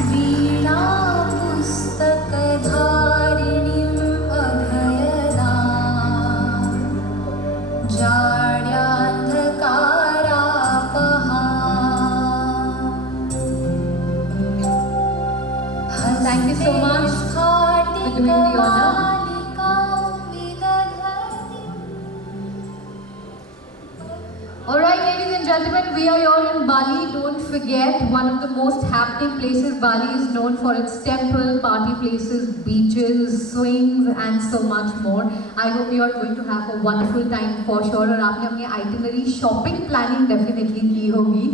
Veena पुस्तकधारिणीम् अभयदा जाड्यान्धकारापहा Thank you so much for doing the honor. Alright, ladies and gentlemen, we are here in Bali. Don't forget, one of the most happening places. Bali is known for its temple, party places, beaches, swings and so much more. I hope you are going to have a wonderful time for sure. और आपने अपनी itinerary shopping planning definitely की होगी.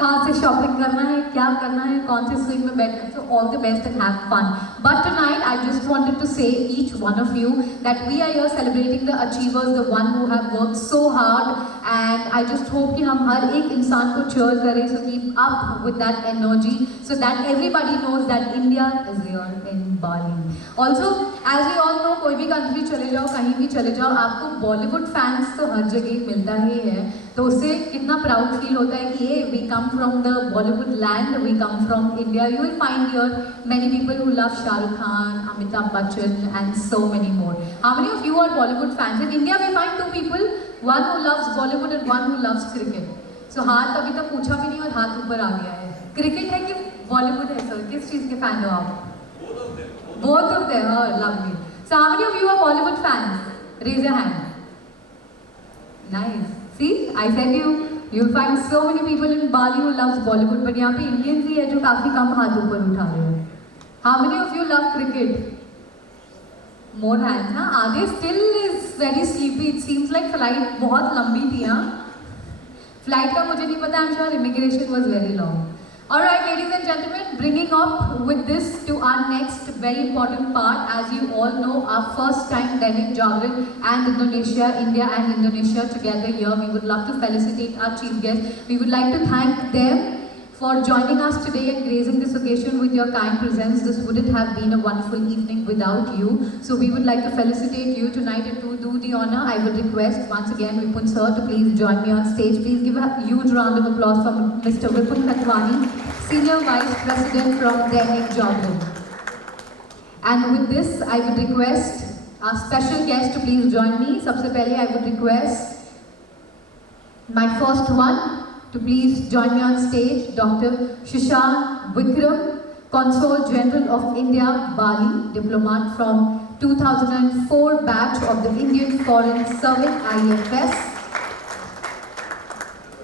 कहाँ से shopping करना है, क्या करना है, कौन से swing में बैठना है. So all the best and have fun. But tonight, I just wanted to say each one of you that we are here celebrating the achievers, the one who have worked so hard. And I just hope कि हम हर एक इंसान को cheer करें, so keep up with that energy, so that everybody knows that India is here in Bali. Also, as we all know, कोई भी country चले जाओ, कहीं भी चले जाओ, आपको Bollywood fans तो हर जगह मिलता ही है. तो उससे कितना प्राउड फील होता है कि ये we come from the Bollywood land, we come from India. You will find here many people who love Shah Rukh Khan, Amitabh Bachchan and so many more. How many of you are Bollywood fans? In India we find two people, one who loves Bollywood and one who loves cricket. So हाथ अभी तक पूछा भी नहीं और हाथ ऊपर आ गया है. क्रिकेट है कि बॉलीवुड है सर? किस चीज़ के फैन हो आप? Both of them. Oh, lovely. So how many of you are Bollywood fans? Raise your hand. Nice. See, I said you'll find so many people in Bali who loves Bollywood, but यहाँ पे Indians ही है जो काफी कम हाथ ऊपर उठा रहे हैं. How many of you love cricket? More hands, ना? आधे still is very sleepy. It seems like flight बहुत लंबी थी, हाँ? Flight का मुझे नहीं पता. I'm sure immigration was very long. All right, ladies and gentlemen, bringing up with this to our next very important part. As you all know, our first time Dainik Jagran and Indonesia, India and Indonesia together here. We would love to felicitate our chief guest. We would like to thank them for joining us today and gracing this occasion with your kind presence. This wouldn't have been a wonderful evening without you. So we would like to felicitate you tonight, and to do the honor, I would request once again Vipun sir to please join me on stage. Please give a huge round of applause for Mr. Vipun Khatwani, Senior Vice President from Dainik Jagran. And with this, I would request our special guest to please join me. Sabse pehle, I would request my first one to please join me on stage, Dr. Shashank Vikram, Consul General of India, Bali, diplomat from 2004 batch of the Indian Foreign Service IFS.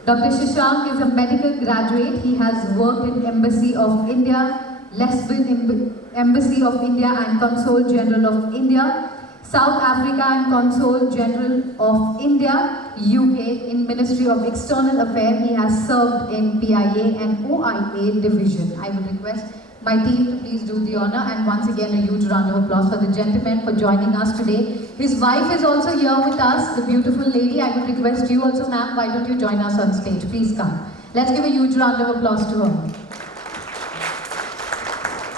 Dr. Shashank is a medical graduate. He has worked in Embassy of India, Lesbian Embassy of India and Consul General of India, South Africa and Consul General of India, UK in Ministry of External Affairs. He has served in PIA and OIA division. I would request my team to please do the honor, and once again a huge round of applause for the gentleman for joining us today. His wife is also here with us, the beautiful lady. I would request you also, ma'am, why don't you join us on stage? Please come. Let's give a huge round of applause to her.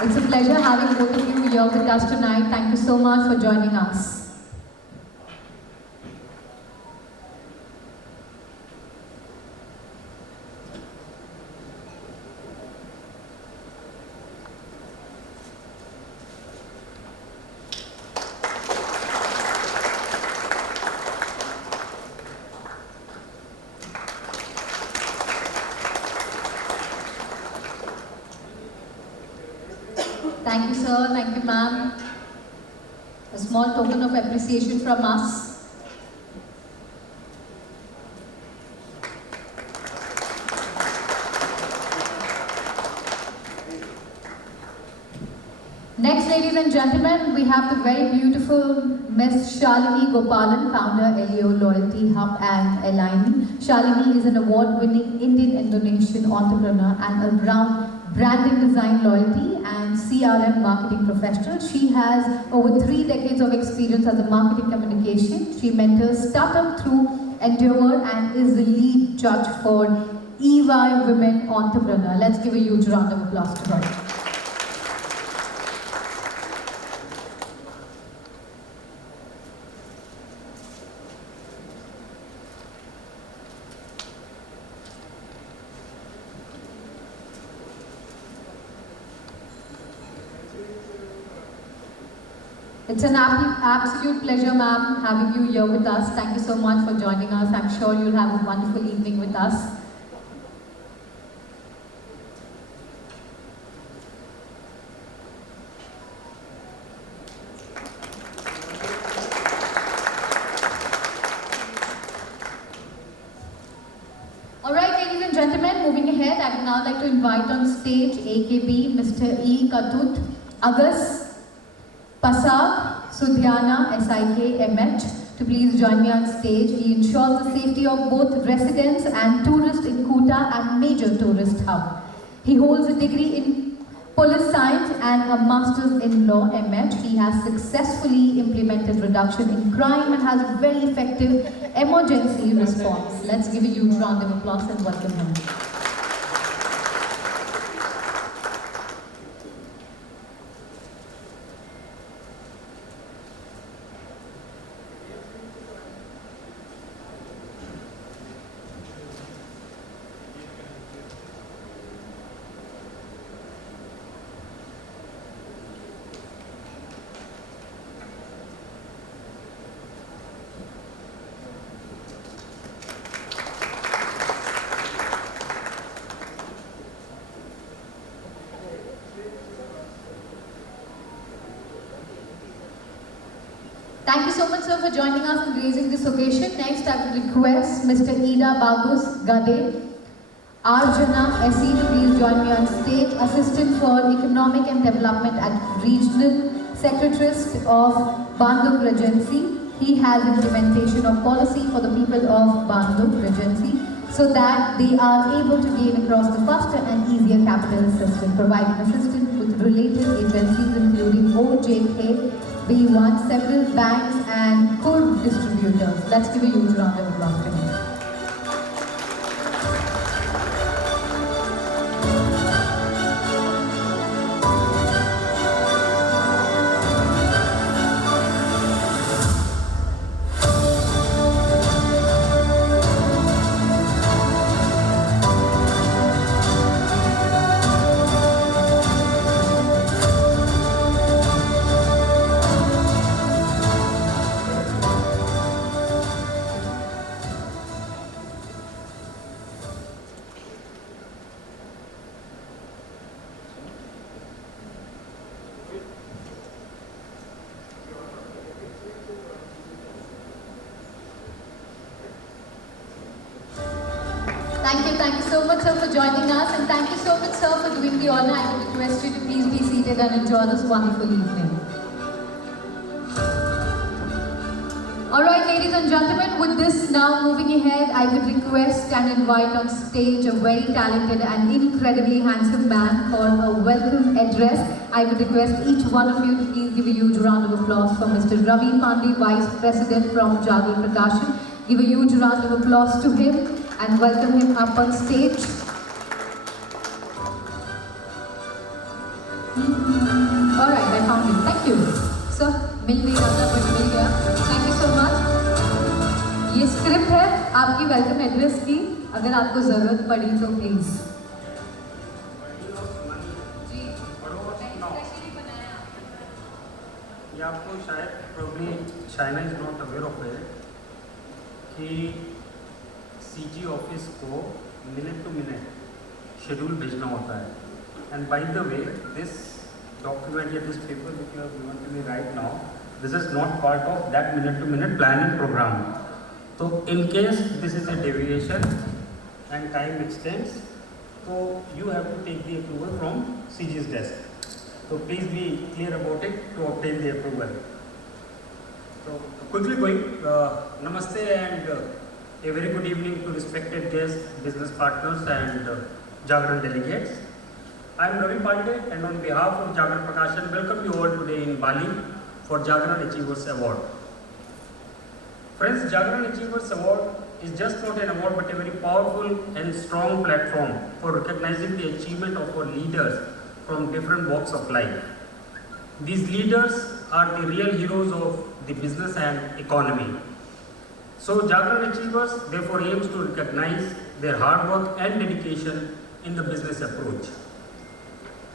It's a pleasure having both of you here with us tonight. Thank you so much for joining us. Thank you, sir. Thank you, ma'am. A small token of appreciation from us. Next, ladies and gentlemen, we have the very beautiful Miss Shalini Gopalan, founder LEO Loyalty Hub and Align. Shalini is an award-winning Indian-Indonesian entrepreneur and all-round branding design, loyalty and CRM marketing professional. She has over 3 decades of experience as a marketing communication. She mentors startup through Endeavor and is the lead judge for EY Women Entrepreneur. Let's give a huge round of applause to her. It's an absolute pleasure, ma'am, having you here with us. Thank you so much for joining us. I'm sure you'll have a wonderful evening with us. Alright, ladies and gentlemen, moving ahead, I would now like to invite on stage AKB Mr. E. Katut Agus Pasag Sudhyana SIK MH to please join me on stage. He ensures the safety of both residents and tourists in Kuta and major tourist hub. He holds a degree in police science and a master's in law MH. He has successfully implemented reduction in crime and has a very effective emergency response. Let's give a huge round of applause and welcome him. Thank you so much, sir, for joining us and raising this occasion. Next, I would request Mr. Ida Bagus Gade, Arjana SE to please join me on stage, Assistant for Economic and Development at Regional Secretariat of Bandung Regency. He has implementation of policy for the people of Bandung Regency so that they are able to gain across the faster and easier capital assistance, providing assistance with related agencies including OJK, B1, several banks and core distributors. Let's give a huge round of applause to him. Thank you so much, sir, for joining us, and thank you so much, sir, for doing the honor. I would request you to please be seated and enjoy this wonderful evening. Alright, ladies and gentlemen, with this now moving ahead, I would request and invite on stage a very talented and incredibly handsome man for a welcome address. I would request each one of you to please give a huge round of applause for Mr. Ravi Pandey, Vice President from Jagran Prakashan. Give a huge round of applause to him and welcome him up on stage. Alright, I found him. Thank you. Sir, मिल नहीं रहा था but मिल गया. Thank you so much. ये script है आपकी welcome address की. अगर आपको जरूरत पड़ी तो प्लीज. ये आपको शायद probably China is not aware of it कि CG ऑफिस को मिनट टू मिनट शेड्यूल भेजना होता है. And by the way this document या this paper which you have given to me right now, this is not part of that minute to minute planning program. So in case this is a deviation and time extends, so you have to take the approval from CG's desk. So please be clear about it to obtain the approval. So quickly going, namaste and a very good evening to respected guests, business partners and Jagran delegates. I am Ravi Pandey and on behalf of Jagran Prakashan, welcome you all today in Bali for Jagran Achievers Award. Friends, Jagran Achievers Award is just not an award but a very powerful and strong platform for recognizing the achievement of our leaders from different walks of life. These leaders are the real heroes of the business and economy. So Jagran Achievers therefore aims to recognize their hard work and dedication in the business approach.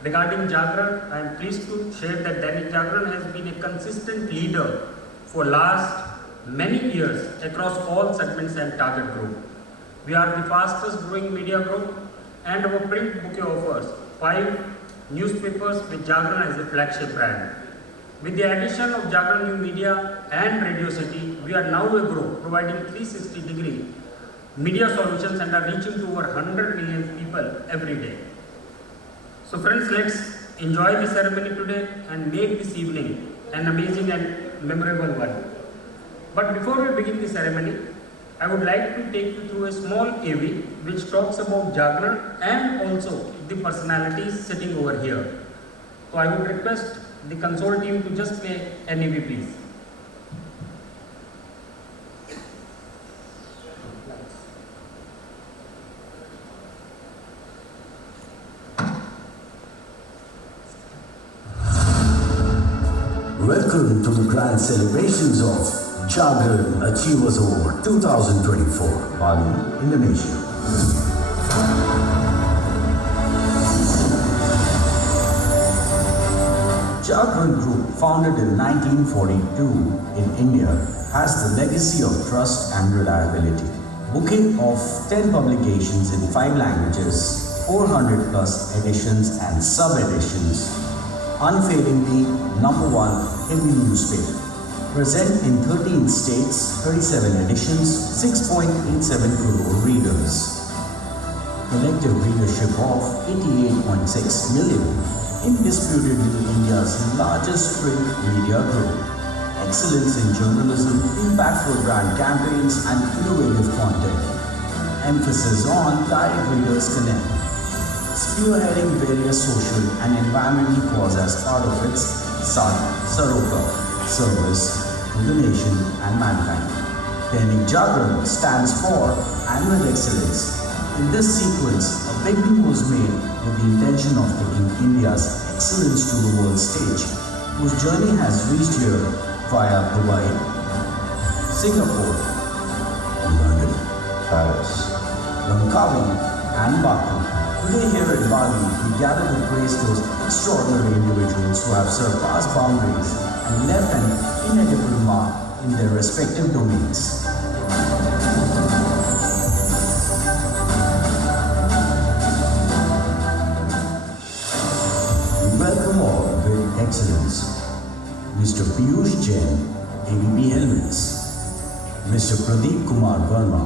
Regarding Jagran, I am pleased to share that Dainik Jagran has been a consistent leader for last many years across all segments and target group. We are the fastest growing media group and our print bouquet offers 5 newspapers with Jagran as a flagship brand. With the addition of Jagran New Media and Radio City, we are now a group providing 360-degree media solutions and are reaching to over 100 million people every day. So friends, let's enjoy the ceremony today and make this evening an amazing and memorable one. But before we begin the ceremony, I would like to take you through a small AV which talks about Jagran and also the personalities sitting over here. So I would request the console team to just play an AV, please. Welcome to the grand celebrations of Jagran Achievers Award 2024, Bali, Indonesia. Jagran Group, founded in 1942 in India, has the legacy of trust and reliability. Bouquet of 10 publications in 5 languages, 400 plus editions and sub-editions, unfailingly #1 Hindi newspaper. Present in 13 states, 37 editions, 6.87 crore readers. Collective readership of 88.6 million. Indisputably India's largest print media group. Excellence in journalism, impactful brand campaigns and innovative content. Emphasis on direct readers connect. Spearheading various social and environmental causes as part of its Sarogar service to the nation and mankind. Dainik Jagran stands for annual excellence. In this sequence, a beginning was made with the intention of taking India's excellence to the world stage, whose journey has reached here via Dubai, Singapore, London, Paris, Langkawi and Baku. Today here in Bali, we gather to praise those extraordinary individuals who have surpassed boundaries and left an inedible mark in their respective domains. We welcome all with excellence Mr. Piyush Jain, ABB Helmets, Mr. Pradeep Kumar Verma,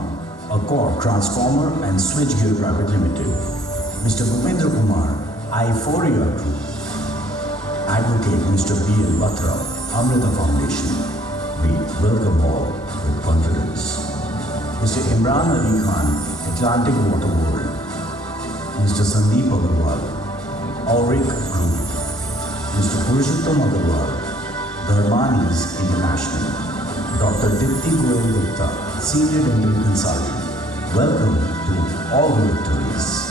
Accor Transformer and Switchgear Private Limited, Mr. Bhupendra Kumar, I4A Group, Advocate Mr. B.L. Batra, Amrita Foundation. We welcome all with confidence. Mr. Imran Ali Khan, Atlantic Water World, Mr. Sandeep Agarwal, Auric Group, Mr. Purushottam Agarwal, Dharmanis International, Dr. Dipti Goyal Gupta, Senior Dental Consultant. Welcome to all victories.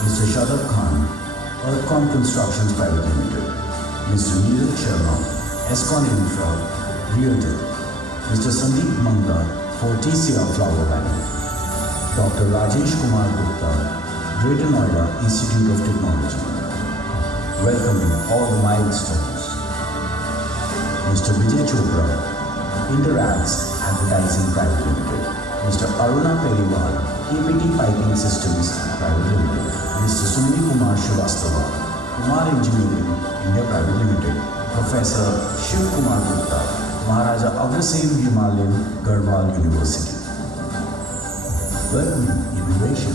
Mr. Shadab Khan, Earthcom Constructions Private Limited, Mr. Neeraj Sharma, Escon Infra, Realtor, Mr. Sandeep Manga, for TCR Flower Valley, Dr. Rajesh Kumar Gupta, Greater Noida Institute of Technology. Welcoming all the milestones. Mr. Vijay Chopra, Interacts Advertising Private Limited, Mr. Aruna Periwal, KPT Piping Systems Private Limited, Mr. Sunil Kumar Srivastava, Kumar Engineering India Private Limited, Professor Shiv Kumar Gupta, Maharaja Agrasen Himalayan Garhwal University. Welcoming innovation.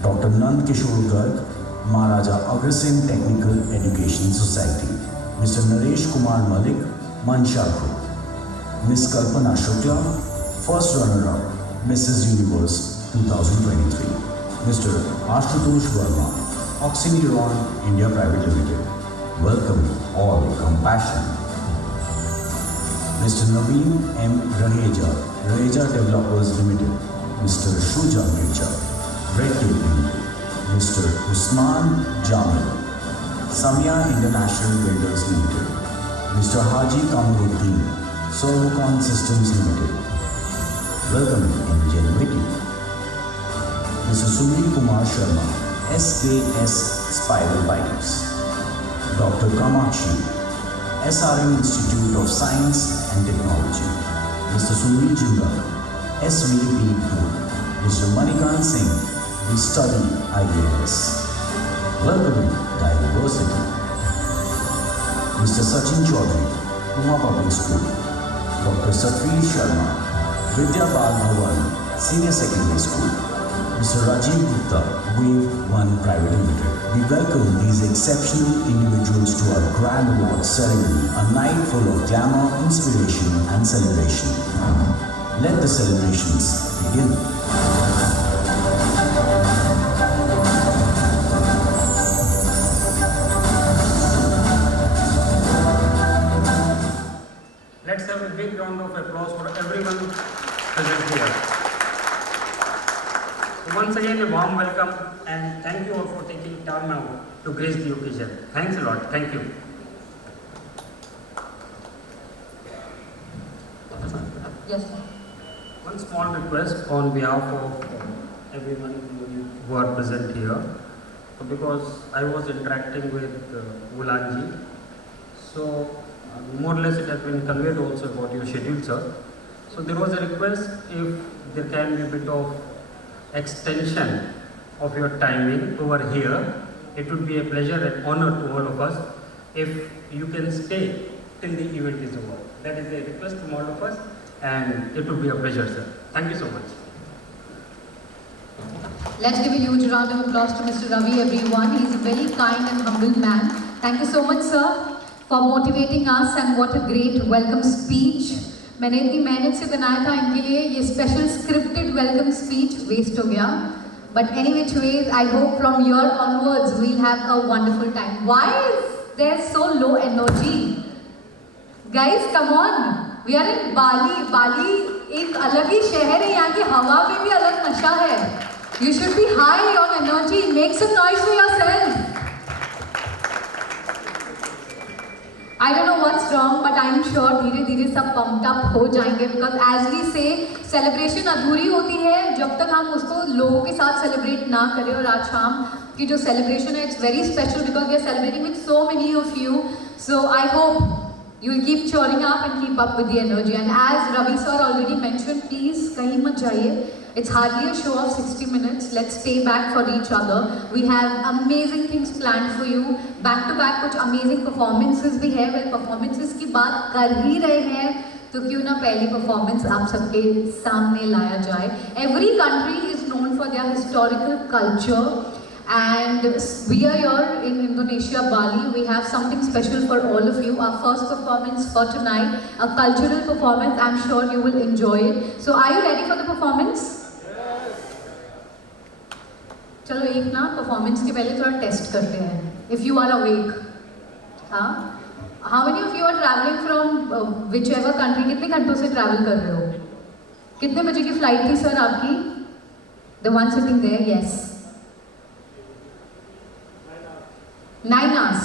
Dr. Nand Kishore Garg, Maharaja Agrasen Technical Education Society, Mr. Naresh Kumar Malik, Mansha Group, Ms. Kalpana Shukla, first runner-up, Mrs. Universe 2023, Mr. Ashutosh Verma, Oxyniron India Private Limited. Welcome all compassion. Mr. Naveen M. Raheja, Raheja Developers Limited, Mr. Shuja Mircha, Red Tape Limited, Mr. Usman Jamil, Samya International Builders Limited, Mr. Haji Kamuruddin, Solocon Systems Limited. Welcome in Ingenuity. Mr. Sunil Kumar Sharma, SKS Spiral Pipes. Dr. Kamakshi, SRM Institute of Science and Technology. Mr. Sunil Jindal, SVP Group. Mr. Manikant Singh, we study IAS. Welcoming diversity. Mr. Sachin Chaudhary, Puma Public School. Dr. Satveer Sharma, Vidya Bal Bhavan, Senior Secondary School. Mr. Rajiv Gupta, Wave 1 Private Limited. We welcome these exceptional individuals to our grand awards ceremony, a night full of glamour, inspiration and celebration. Let the celebrations begin. Let's have a big round of applause for everyone present here. So once again, a warm welcome and thank you all for taking time out to grace the occasion. Thanks a lot. Thank you. Yes, sir. One small request on behalf of everyone who are present here, because I was interacting with Wulanji, so more or less it has been conveyed also about your schedule, sir. So there was a request if there can be a bit of extension of your timing over here. It would be a pleasure and honor to all of us if you can stay till the event is over. That is a request from all of us and it would be a pleasure, sir. Thank you so much. Let's give a huge round of applause to Mr. Ravi, everyone. He's a very kind and humble man. Thank you so much, sir, for motivating us and what a great welcome speech. मैंने इतनी मेहनत से बनाया था इनके लिए ये special scripted welcome speech waste हो गया. But any which ways, I hope from here onwards we'll have a wonderful time. Why is there so low energy? Guys, come on. We are in Bali. Bali एक अलग ही शहर है. यहाँ की हवा में भी अलग नशा है. You should be high on energy. Make some noise for yourself. I don't know what's wrong, but I'm sure धीरे-धीरे सब pumped up हो जाएंगे because as we say, celebration अधूरी होती है जब तक हम उसको लोगों के साथ celebrate ना करें. और आज शाम की जो celebration है, it's very special because we are celebrating with so many of you. So I hope you will keep cheering up and keep up with the energy. And as Ravi sir already mentioned, please कहीं मत जाइए. It's hardly a show of 60 minutes. Let's stay back for each other. We have amazing things planned for you. Back to back कुछ amazing performances भी है. Well, performances की बात कर ही रहे हैं तो क्यों ना पहली performance आप सबके सामने लाया जाए. Every country is known for their historical culture. And we are here in Indonesia, Bali. We have something special for all of you. Our first performance for tonight, a cultural performance. I'm sure you will enjoy it. So are you ready for the performance? चलो एक ना performance के पहले थोड़ा test करते हैं. If you are awake, हाँ? How many of you are traveling from whichever country? कितने घंटों से travel कर रहे हो? कितने बजे की फ्लाइट थी सर आपकी? The one sitting there, yes. 9 hours.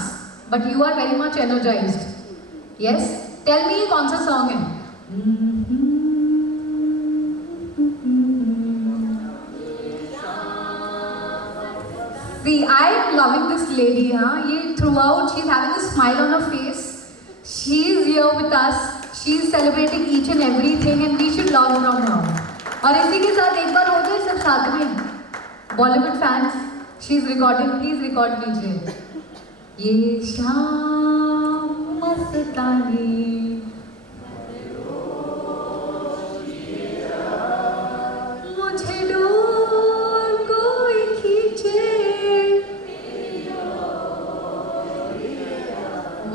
But you are very much energized. Yes? Tell me ये कौन सा song है? See, I am loving this lady, huh? Ye throughout, she's having a smile on her face. She is here with us. She is celebrating each and everything, and we should learn from her. और इसी के साथ एक बार हो जाए सब साथ में. Bollywood fans, she is recording. Please record कीजिए. ये शाम मस्तानी.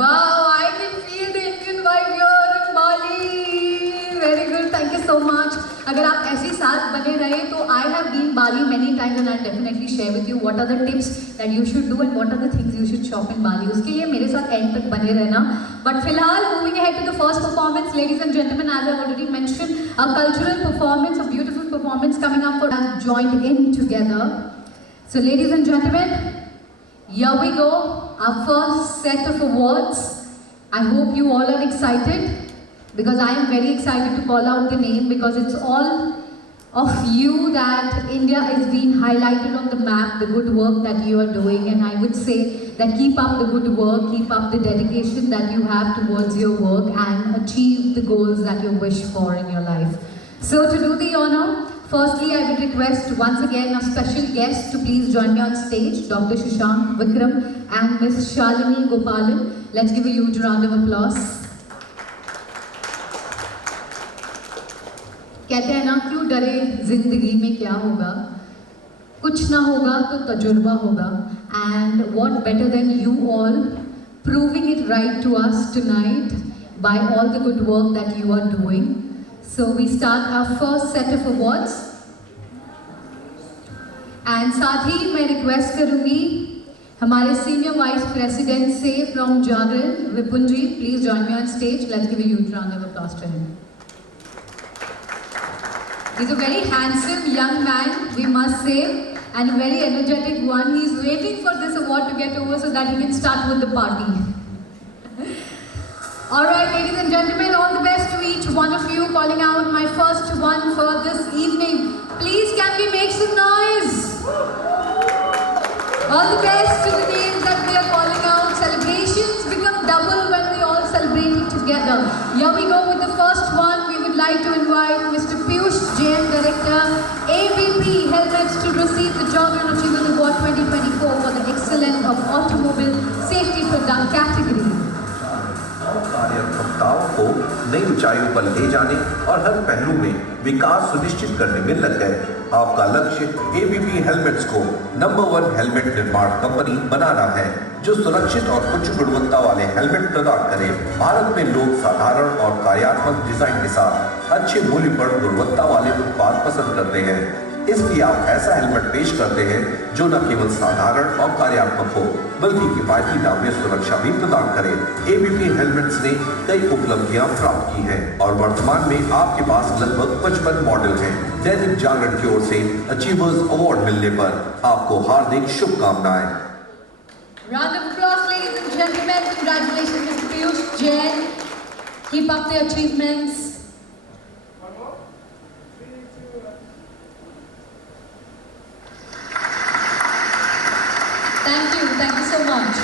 Wow, I can feel the Indian vibe here in Bali. Very good, thank you so much. अगर आप ऐसे साथ बने रहे तो I have been Bali many times and I'll definitely share with you what are the tips that you should do and what are the things you should shop in Bali. उसके लिए मेरे साथ end तक बने रहना. But फिलहाल moving ahead to the first performance, ladies and gentlemen, as I already mentioned, a cultural performance, a beautiful performance coming up for us joined in together. So ladies and gentlemen, here we go, our first set of awards. I hope you all are excited because I am very excited to call out the name because it's all of you that India is being highlighted on the map, the good work that you are doing, and I would say that keep up the good work, keep up the dedication that you have towards your work and achieve the goals that you wish for in your life. So to do the honor, firstly I would request once again our special guests to please join me on stage, Dr. Shashank Vikram and Ms. Shalini Gopalan. Let's give a huge round of applause. कहते हैं ना क्यों डरे जिंदगी में क्या होगा, कुछ ना होगा तो तजुर्बा होगा, and what better than you all proving it right to us tonight by all the good work that you are doing. So we start our first set of awards and साथ ही मैं रिक्वेस्ट करूंगी हमारे senior vice president से from Jagran Vipun ji, please join me on stage. Let's give a huge round of applause to him. He's a very handsome young man, we must say, and a very energetic one. He's waiting for this award to get over so that he can start with the party. Alright, ladies and gentlemen, all the best to each one of you. Calling out my first one for this evening. Please, can we make some noise? All the best to the names that we are calling out. Celebrations become double when we all celebrate it together. Here we go with the first one. We would like to invite Mr. Piyush Jain, Director, ABP Helmets, to receive the Jogran Achievement Award 2024 for the Excellence of Automobile Safety Product category. कार्यकर्ताओं को नई ऊंचाइयों पर ले जाने और हर पहलू में विकास सुनिश्चित करने में लग गए. आपका लक्ष्य एबीपी हेलमेट्स को नंबर 1 हेलमेट निर्माण कंपनी बनाना है जो सुरक्षित और उच्च गुणवत्ता वाले हेलमेट प्रदान करे. भारत में लोग साधारण और कार्यात्मक डिजाइन के साथ अच्छे मूल्य पर गुणवत्ता वाले उत्पाद पसंद करते हैं. इसलिए आप ऐसा हेलमेट पेश करते हैं जो न केवल साधारण और कार्यात्मक हो बल्कि किफायती दाम में सुरक्षा भी प्रदान करे. एबीपी हेलमेट्स ने कई उपलब्धियां प्राप्त की हैं और वर्तमान में आपके पास लगभग 55 मॉडल हैं. दैनिक जागरण की ओर से अचीवर्स अवार्ड मिलने पर आपको हार्दिक शुभकामनाएं. Round of applause, ladies and gentlemen. Congratulations, Mr. Piyush Jain. Keep up the achievements. Thank you so much.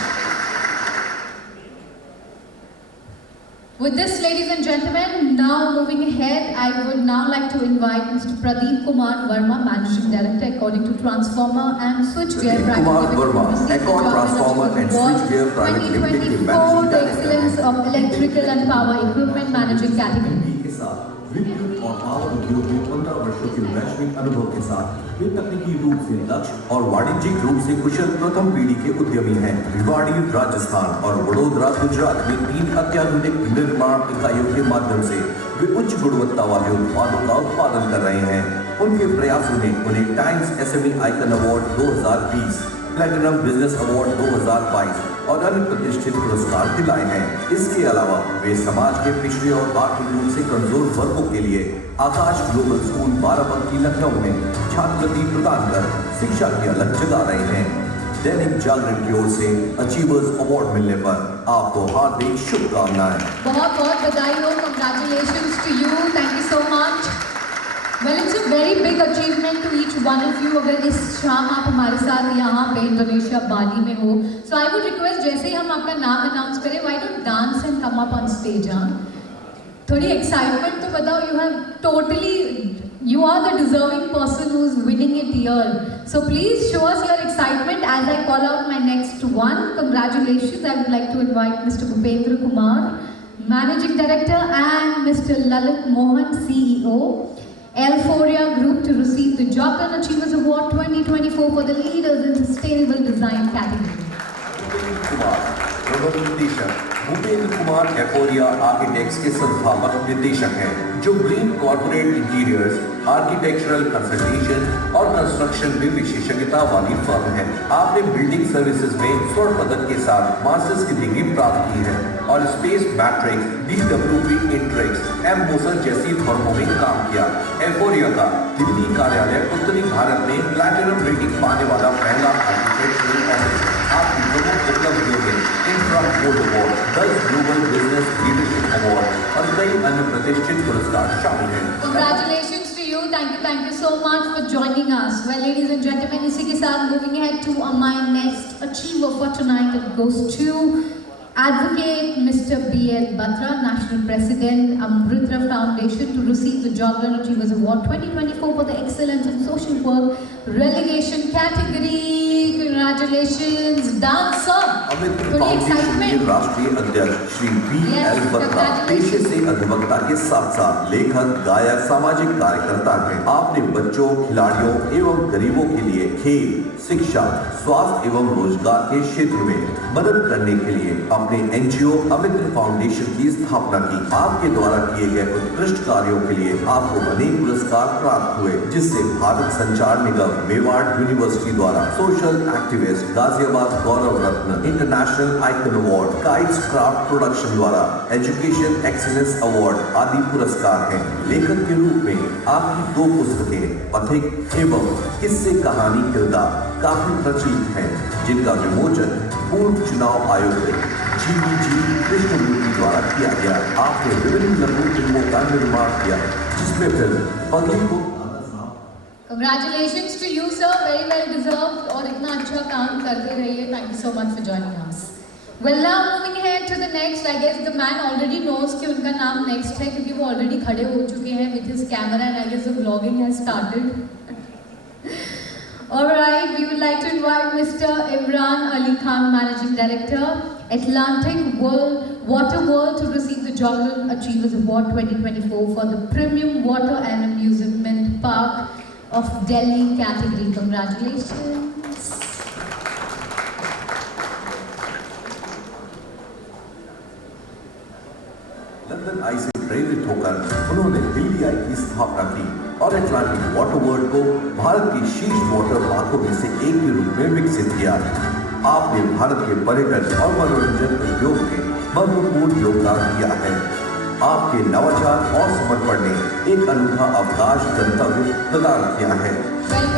With this, ladies and gentlemen, now moving ahead, I would now like to invite Mr. Pradeep Kumar Verma, Managing Director, according to Transformer and Switchgear Private Kumar Limited, Verma, to receive the Accord Jogran Transformer and Award Switchgear Private Limited के 2024, Managing the Director Excellence of Electrical and Power Equipment Managing category. के साथ विद्युत और power उद्योग में 15 वर्षों के वैश्विक अनुभव के साथ वे तकनीकी रूप से दक्ष और वाणिज्यिक रूप से कुशल प्रथम पीढ़ी के उद्यमी हैं. भिवाड़ी राजस्थान और वडोदरा गुजरात में 3 अत्याधुनिक निर्माण इकाइयों के माध्यम से वे उच्च गुणवत्ता वाले उत्पादों का उत्पादन कर रहे हैं. उनके प्रयासों ने उन्हें times SME icon award 2020, platinum business award 2022 और अन्य प्रतिष्ठित पुरस्कार दिलाए हैं. इसके अलावा वे समाज के पिछड़े और आर्थिक रूप से कमजोर वर्गों के लिए आकाश ग्लोबल स्कूल बाराबंकी लखनऊ में छात्रवृत्ति प्रदान कर शिक्षा की अलग जगा रहे हैं. दैनिक जागरण की ओर से अचीवर्स अवार्ड मिलने पर आपको हार्दिक शुभकामनाएं. बहुत बहुत बधाई हो. Congratulations to you. Thank you so much. Well, it's a very big achievement to each one of you. अगर इस शाम आप हमारे साथ यहाँ पे इंडोनेशिया बाली में हो, so I would request जैसे ही हम आपका नाम अनाउंस करें, why don't dance and come up on stage, हाँ? थोड़ी excitement तो बताओ. You have totally, you are the deserving person who's winning it here. So please show us your excitement as I call out my next one. Congratulations. I would like to invite Mr. Bhupendra Kumar, Managing Director, and Mr. Lalit Mohan, CEO. L4ia Group, to receive the Jogran Achievers Award 2024 for the Leaders in Sustainable Design category. Bhupendra Kumar Euphoria architects के संस्थापक निर्देशक हैं जो green corporate interiors, architectural consultation और construction में विशेषज्ञता वाली firm है. आपने बिल्डिंग सर्विसेज में स्वर्ण पदक के साथ मास्टर्स की डिग्री प्राप्त की है और स्पेस मैट्रिक्स, DWP इंट्रिक्स, एमबोसर जैसी फर्मों में काम किया. एफोरिया का दिल्ली कार्यालय उत्तरी भारत में प्लैटिनम रेटिंग पाने वाला पहला आर्किटेक्चरल ऑफिस. आपकी प्रमुख उपलब्धियों में infra gold award, 10 global business leadership award और कई अन्य प्रतिष्ठित पुरस्कार शामिल हैं. Congratulations to you. thank you so much for joining us. Well, ladies and gentlemen, इसी के साथ moving ahead to my next achiever for tonight, it goes to Advocate Mr. B.L. Batra, National President, Amrita Foundation, to receive the Joglan Achievers Award 2024 for the Excellence in Social Work Relegation category. Congratulations, dancer. Amrit foundation के राष्ट्रीय अध्यक्ष Shri B.L. Batra पेशे से अधिवक्ता के साथ साथ लेखक, गायक, सामाजिक कार्यकर्ता हैं। आपने बच्चों, खिलाड़ियों एवं गरीबों के लिए खेल, शिक्षा, स्वास्थ्य एवं रोजगार के क्षेत्र में मदद करने के लिए अपने NGO अमृत फाउंडेशन की स्थापना की। आपके द्वारा किए गए उत्कृष्ट कार्यों के लिए आपको अनेक पुरस्कार प्राप्त हुए, जिससे भारत संचार निगम, मेवाड़ यूनिवर्सिटी द्वारा social activist, Ghaziabad Gaurav Ratna, international icon award, kites craft production द्वारा एजुकेशन एक्सीलेंस अवार्ड आदि पुरस्कार हैं। लेखक के रूप में आपकी 2 पुस्तकें पथिक एवं किस्से कहानी किरदार काफी प्रचलित हैं, जिनका विमोचन पूर्व चुनाव आयोग GVG कृष्णमूर्ति द्वारा किया गया। आपने विभिन्न लघु फिल्मों का निर्माण किया, जिसमें फिल्म पगली को Congratulations to you, sir. Very well deserved. और इतना अच्छा काम करते रहिए. Thank you so much for joining us. Well, now moving ahead to the next. I guess the man already knows कि उनका नाम next है, क्योंकि वो already खड़े हो चुके हैं with his camera, and I guess the vlogging has started. All right, we would like to invite Mr. Imran Ali Khan, Managing Director, Atlantic Water World, to receive the Joglan Achievers Award 2024 for the Premium Water and Amusement Park of Delhi category. Congratulations. London eye से प्रेरित होकर उन्होंने दिल्ली आई की स्थापना की और Atlantic water world को भारत की शीर्ष वाटर पार्कों में से एक के रूप में विकसित किया। आपने भारत के पर्यटन और मनोरंजन उद्योग में महत्वपूर्ण योगदान दिया है। आपके नवाचार और समर्पण ने एक अनूठा अवकाश गंतव्य प्रदान किया है,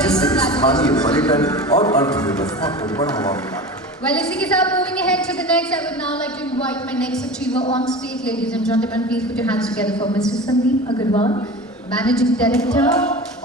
जिससे स्थानीय पर्यटन और अर्थव्यवस्था को बढ़ावा मिला। Well, इसी के साथ moving ahead to the next, I would now like to invite my next achiever on stage, ladies and gentlemen. Please put your hands together for Mr. Sandeep Agarwal, Managing Director,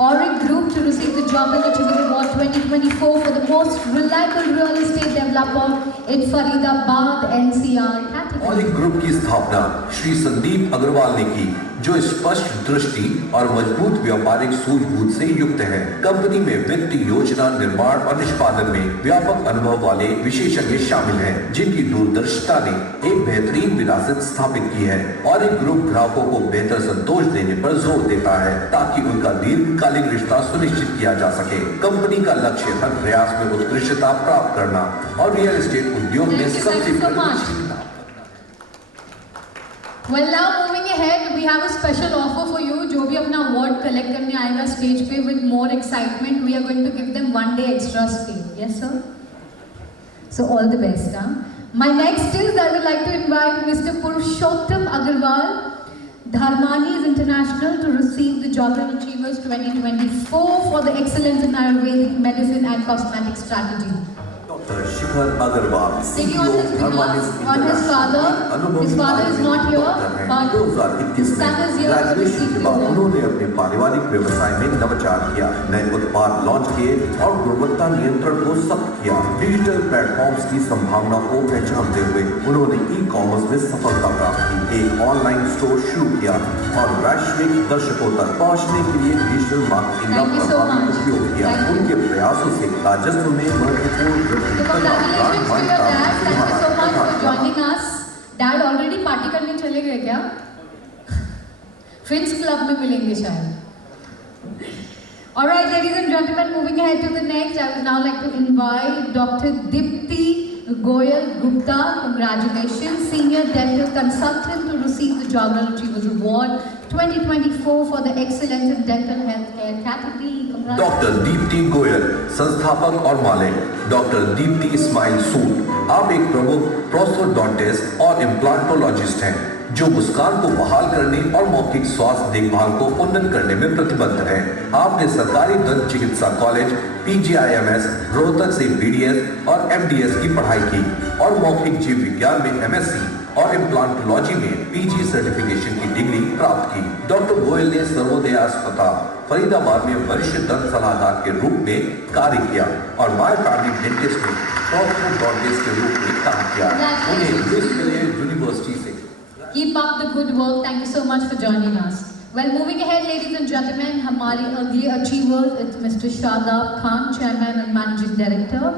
Auric Group, to receive the Joglan Achievers Award 2024 for the most reliable real estate developer in Faridabad NCR category. Auric Group की स्थापना श्री संदीप अग्रवाल ने की, जो स्पष्ट दृष्टि और मजबूत व्यापारिक सूझबूझ से युक्त है। कंपनी में वित्त, योजना, निर्माण और निष्पादन में व्यापक अनुभव वाले विशेषज्ञ शामिल हैं, जिनकी दूरदर्शिता ने एक बेहतरीन विरासत स्थापित की है। और एक ग्रुप ग्राहकों को बेहतर संतोष देने पर जोर देता है, ताकि उनका दीर्घकालिक रिश्ता सुनिश्चित किया जा सके। कंपनी का लक्ष्य हर प्रयास में उत्कृष्टता प्राप्त करना और रियल एस्टेट उद्योग में सबसे Well, now moving ahead, we have a special offer for you. जो भी अपना award collect करने आएगा stage पे with more excitement, we are going to give them 1 day extra stay. Yes, sir. So all the best. My next is I would like to invite Mr. Purushottam Agarwal, Dharmani's International, to receive the Joglan Achievers 2024 for the excellence in Ayurvedic medicine and cosmetic strategy. Shikhar Agarwal Sitting on his behalf on his father. His father is not here, but 2021 में graduation के बाद उन्होंने अपने पारिवारिक व्यवसाय में नवाचार किया, नए उत्पाद लॉन्च किए और गुणवत्ता नियंत्रण को सख्त किया। डिजिटल प्लेटफॉर्म्स की संभावना को पहचानते हुए उन्होंने ई-कॉमर्स में सफलता प्राप्त की, एक ऑनलाइन स्टोर शुरू किया और वैश्विक दर्शकों तक पहुंचने के लिए डिजिटल मार्केटिंग का प्रभावी उपयोग किया। उनके प्रयासों से राजस्व में महत्वपूर्ण Congratulations to your dad. Thank you so much for joining us. Dad already party करने चले गए क्या? फ्रेंड्स क्लब में मिलेंगे शायद। All right, ladies and gentlemen, moving ahead to the next, I would now like to invite Dr. Dipti Goyal Gupta. Congratulations, Senior Dental Consultant, to receive the Joglan Achievers Award 2024 for the excellence in dental healthcare category. Doctor Deepti Goyal, संस्थापक और मालिक doctor Deepti Ismail सूद। आप एक प्रमुख प्रोस्थोडोंटिस्ट और implantologist हैं, जो मुस्कान को बहाल करने और मौखिक स्वास्थ्य देखभाल को उन्नत करने में प्रतिबद्ध हैं। आपने सरकारी दंत चिकित्सा कॉलेज PGIMS रोहतक से BDS और MDS की पढ़ाई की और मौखिक जीव विज्ञान में MSc और इम्प्लांटोलॉजी में पीजी सर्टिफिकेशन की डिग्री प्राप्त की। डॉक्टर गोयल ने सर्वोदय अस्पताल फरीदाबाद में वरिष्ठ दंत सलाहकार के रूप में कार्य किया और मायोकार्डिक डेंटिस्ट में प्रोक्टोडोंटिस्ट के रूप में काम किया। उन्हें यूनिवर्सिटी से Keep up the good work. Thank you so much for joining us. Well, moving ahead, ladies and gentlemen, हमारे अगले achievers, it's Mr. Shadab Khan, Chairman and Managing Director,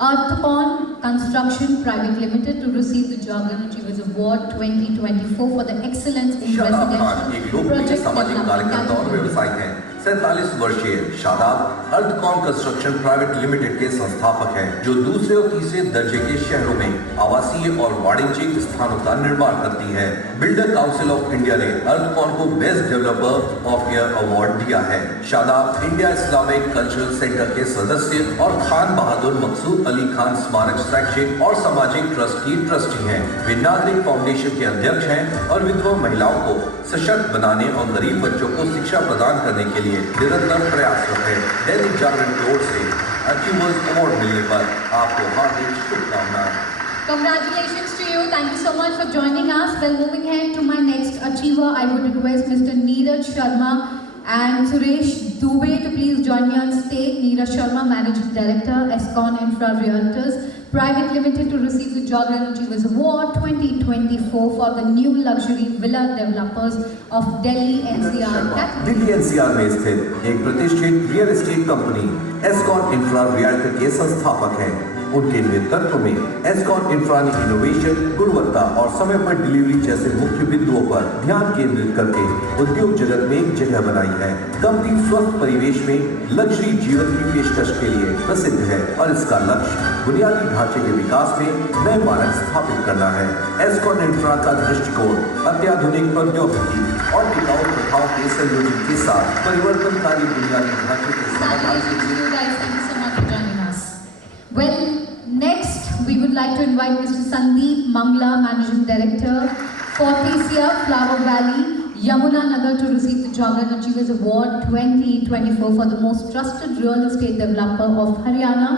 Earthcon Construction Private Limited, to receive the Jagan Achievers Award 2024 for the excellence in Shadab Khan एक residential लोकप्रिय project सामाजिक कार्यकर्ता और development. व्यवसायी हैं। 47 वर्षीय शादाब अर्थकॉम कंस्ट्रक्शन प्राइवेट लिमिटेड के संस्थापक हैं, जो दूसरे और तीसरे दर्जे के शहरों में आवासीय और वाणिज्यिक स्थानों का निर्माण करती है। बिल्डर काउंसिल ऑफ इंडिया ने अर्थकॉम को best developer of year award दिया है। Shadab India Islamic cultural centre के सदस्य और खान बहादुर मकसूद अली खान स्मारक शैक्षिक और सामाजिक ट्रस्ट की ट्रस्टी हैं। वे नागरिक फाउंडेशन के अध्यक्ष हैं और विधवा महिलाओं को सशक्त बनाने और गरीब बच्चों को शिक्षा प्रदान करने के लिए निरंतर प्रयासरत है। दैनिक जागरण की ओर से अचीवर्स अवार्ड मिलने पर आपको हार्दिक शुभकामनाएं। Congratulations to you. Thank you so much for joining us. Well, moving ahead to my next achiever, I would request Mr. Neeraj Sharma and Suresh Dubey to please join me on stage. Neeraj Sharma, Managing Director, Escon Infra Realtors Private Limited, to receive the Jagan Achievers Award 2024 for the new luxury villa developers of Delhi NCR category. Delhi NCR में स्थित एक प्रतिष्ठित real estate company Escon Infra Realtor के संस्थापक हैं। उनके नेतृत्व में एस्कॉन इंफ्रा ने इनोवेशन, गुणवत्ता और समय पर डिलीवरी जैसे मुख्य बिंदुओं पर ध्यान केंद्रित करके उद्योग जगत में एक जगह बनाई है। कंपनी स्वस्थ परिवेश में लग्जरी जीवन की पेशकश के लिए प्रसिद्ध है और इसका लक्ष्य बुनियादी ढांचे के विकास में नए मानक स्थापित करना है। एस्कॉन इंफ्रा का दृष्टिकोण अत्याधुनिक प्रौद्योगिकी और टिकाऊ प्रथाओं के संयोजन के साथ परिवर्तनकारी बुनियादी ढांचे के समाधान के लिए। Thank you so much for joining us. Well, next we would like to invite Mr. Sandeep Mangla, Managing Director, Fortisia Flower Valley, Yamuna Nagar, to receive the Jagan Achievers Award 2024 for the most trusted real estate developer of Haryana,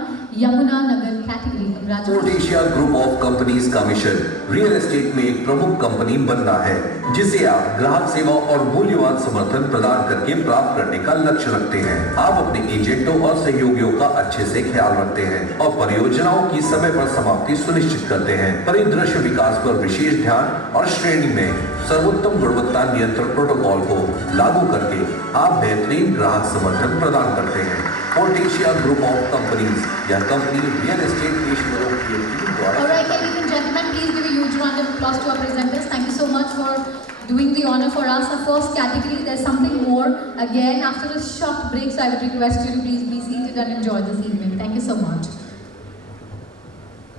Yamuna Nagar category. Congratulations. Fortitia group of companies का mission real estate में एक प्रमुख company बनना है, जिसे आप ग्राहक सेवा और मूल्यवान समर्थन प्रदान करके प्राप्त करने का लक्ष्य रखते हैं। आप अपने एजेंटों और सहयोगियों का अच्छे से ख्याल रखते हैं और परियोजनाओं की समय पर समाप्ति सुनिश्चित करते हैं। परिदृश्य विकास पर विशेष ध्यान और श्रेणी में सर्वोत्तम गुणवत्ता नियंत्रण प्रोटोकॉल को लागू करके आप बेहतरीन ग्राहक समर्थन प्रदान करते हैं। फोर्टिशिया ग्रुप ऑफ कंपनीज, यह कंपनी रियल एस्टेट पेशेवरों की एक टीम द्वारा। All right, ladies and gentlemen, please give a huge round of applause to our presenters. Thank you so much for doing the honor for us. Our first category, there's something more. Again, after a short break, so I would request you to please be seated and enjoy this evening. Thank you so much.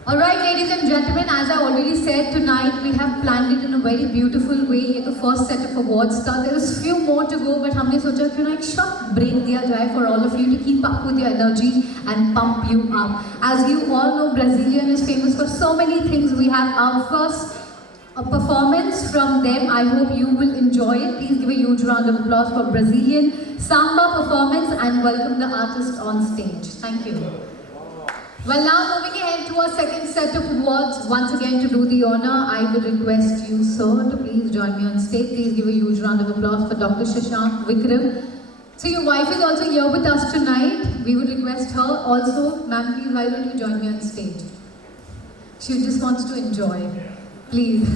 All right, ladies and gentlemen, as I already said, tonight we have planned it in a very beautiful way. ये तो first set of awards था. There is few more to go, but हमने सोचा क्यों ना एक short break दिया जाए for all of you to keep up with your energy and pump you up. As you all know, Brazilian is famous for so many things. We have our first performance from them. I hope you will enjoy it. Please give a huge round of applause for Brazilian samba performance and welcome the artist on stage. Thank you. Well, now moving ahead to our second set of awards. Once again, to do the honor, I will request you, sir, to please join me on stage. Please give a huge round of applause for Dr. Shashank Vikram. So your wife is also here with us tonight. We would request her also. Ma'am, please, why don't you join me on stage? She just wants to enjoy. Please.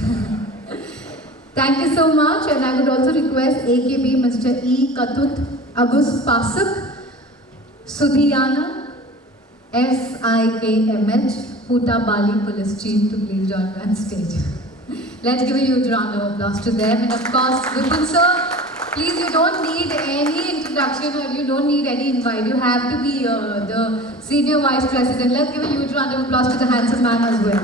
Thank you so much. And I would also request AKB Mr. E. Katut Agus Pasak, Sudhiyana, SIKMH, Huta Bali Police Chief, to please join me on stage. Let's give a huge round of applause to them. And of course, Vipul sir, please, you don't need any introduction or you don't need any invite. You have to be the Senior Vice President. Let's give a huge round of applause to the handsome man as well.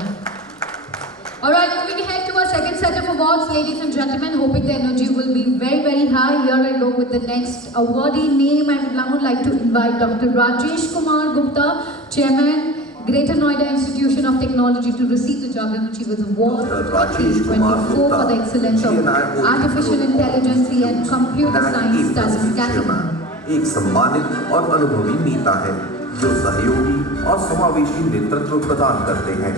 Alright, moving ahead to our second set of awards, ladies and gentlemen, hoping the energy will be very, very high. Here I go with the next awardee name. I would now like to invite Dr. Rajesh Kumar Gupta, Chairman, Greater Noida Institution of Technology, to receive the Jagan Achievers Award 2024 for the excellence of artificial intelligence and computer science studies category. एक सम्मानित और अनुभवी नेता है जो सहयोगी और समावेशी नेतृत्व प्रदान करते हैं।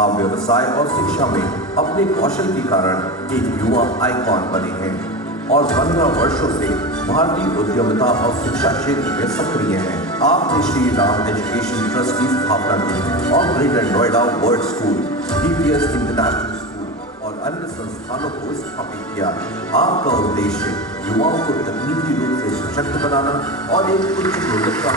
आप व्यवसाय और शिक्षा में अपने कौशल के कारण एक युवा आइकॉन बने हैं और 15 वर्षों से भारतीय उद्यमिता और शिक्षा क्षेत्र में सक्रिय हैं। आपने श्री राम एजुकेशन ट्रस्ट की स्थापना की और greater Noida world school, DPS international school और अन्य संस्थानों को स्थापित किया। आपका उद्देश्य युवाओं को तकनीकी रूप से सशक्त बनाना और एक उच्च गुणवत्ता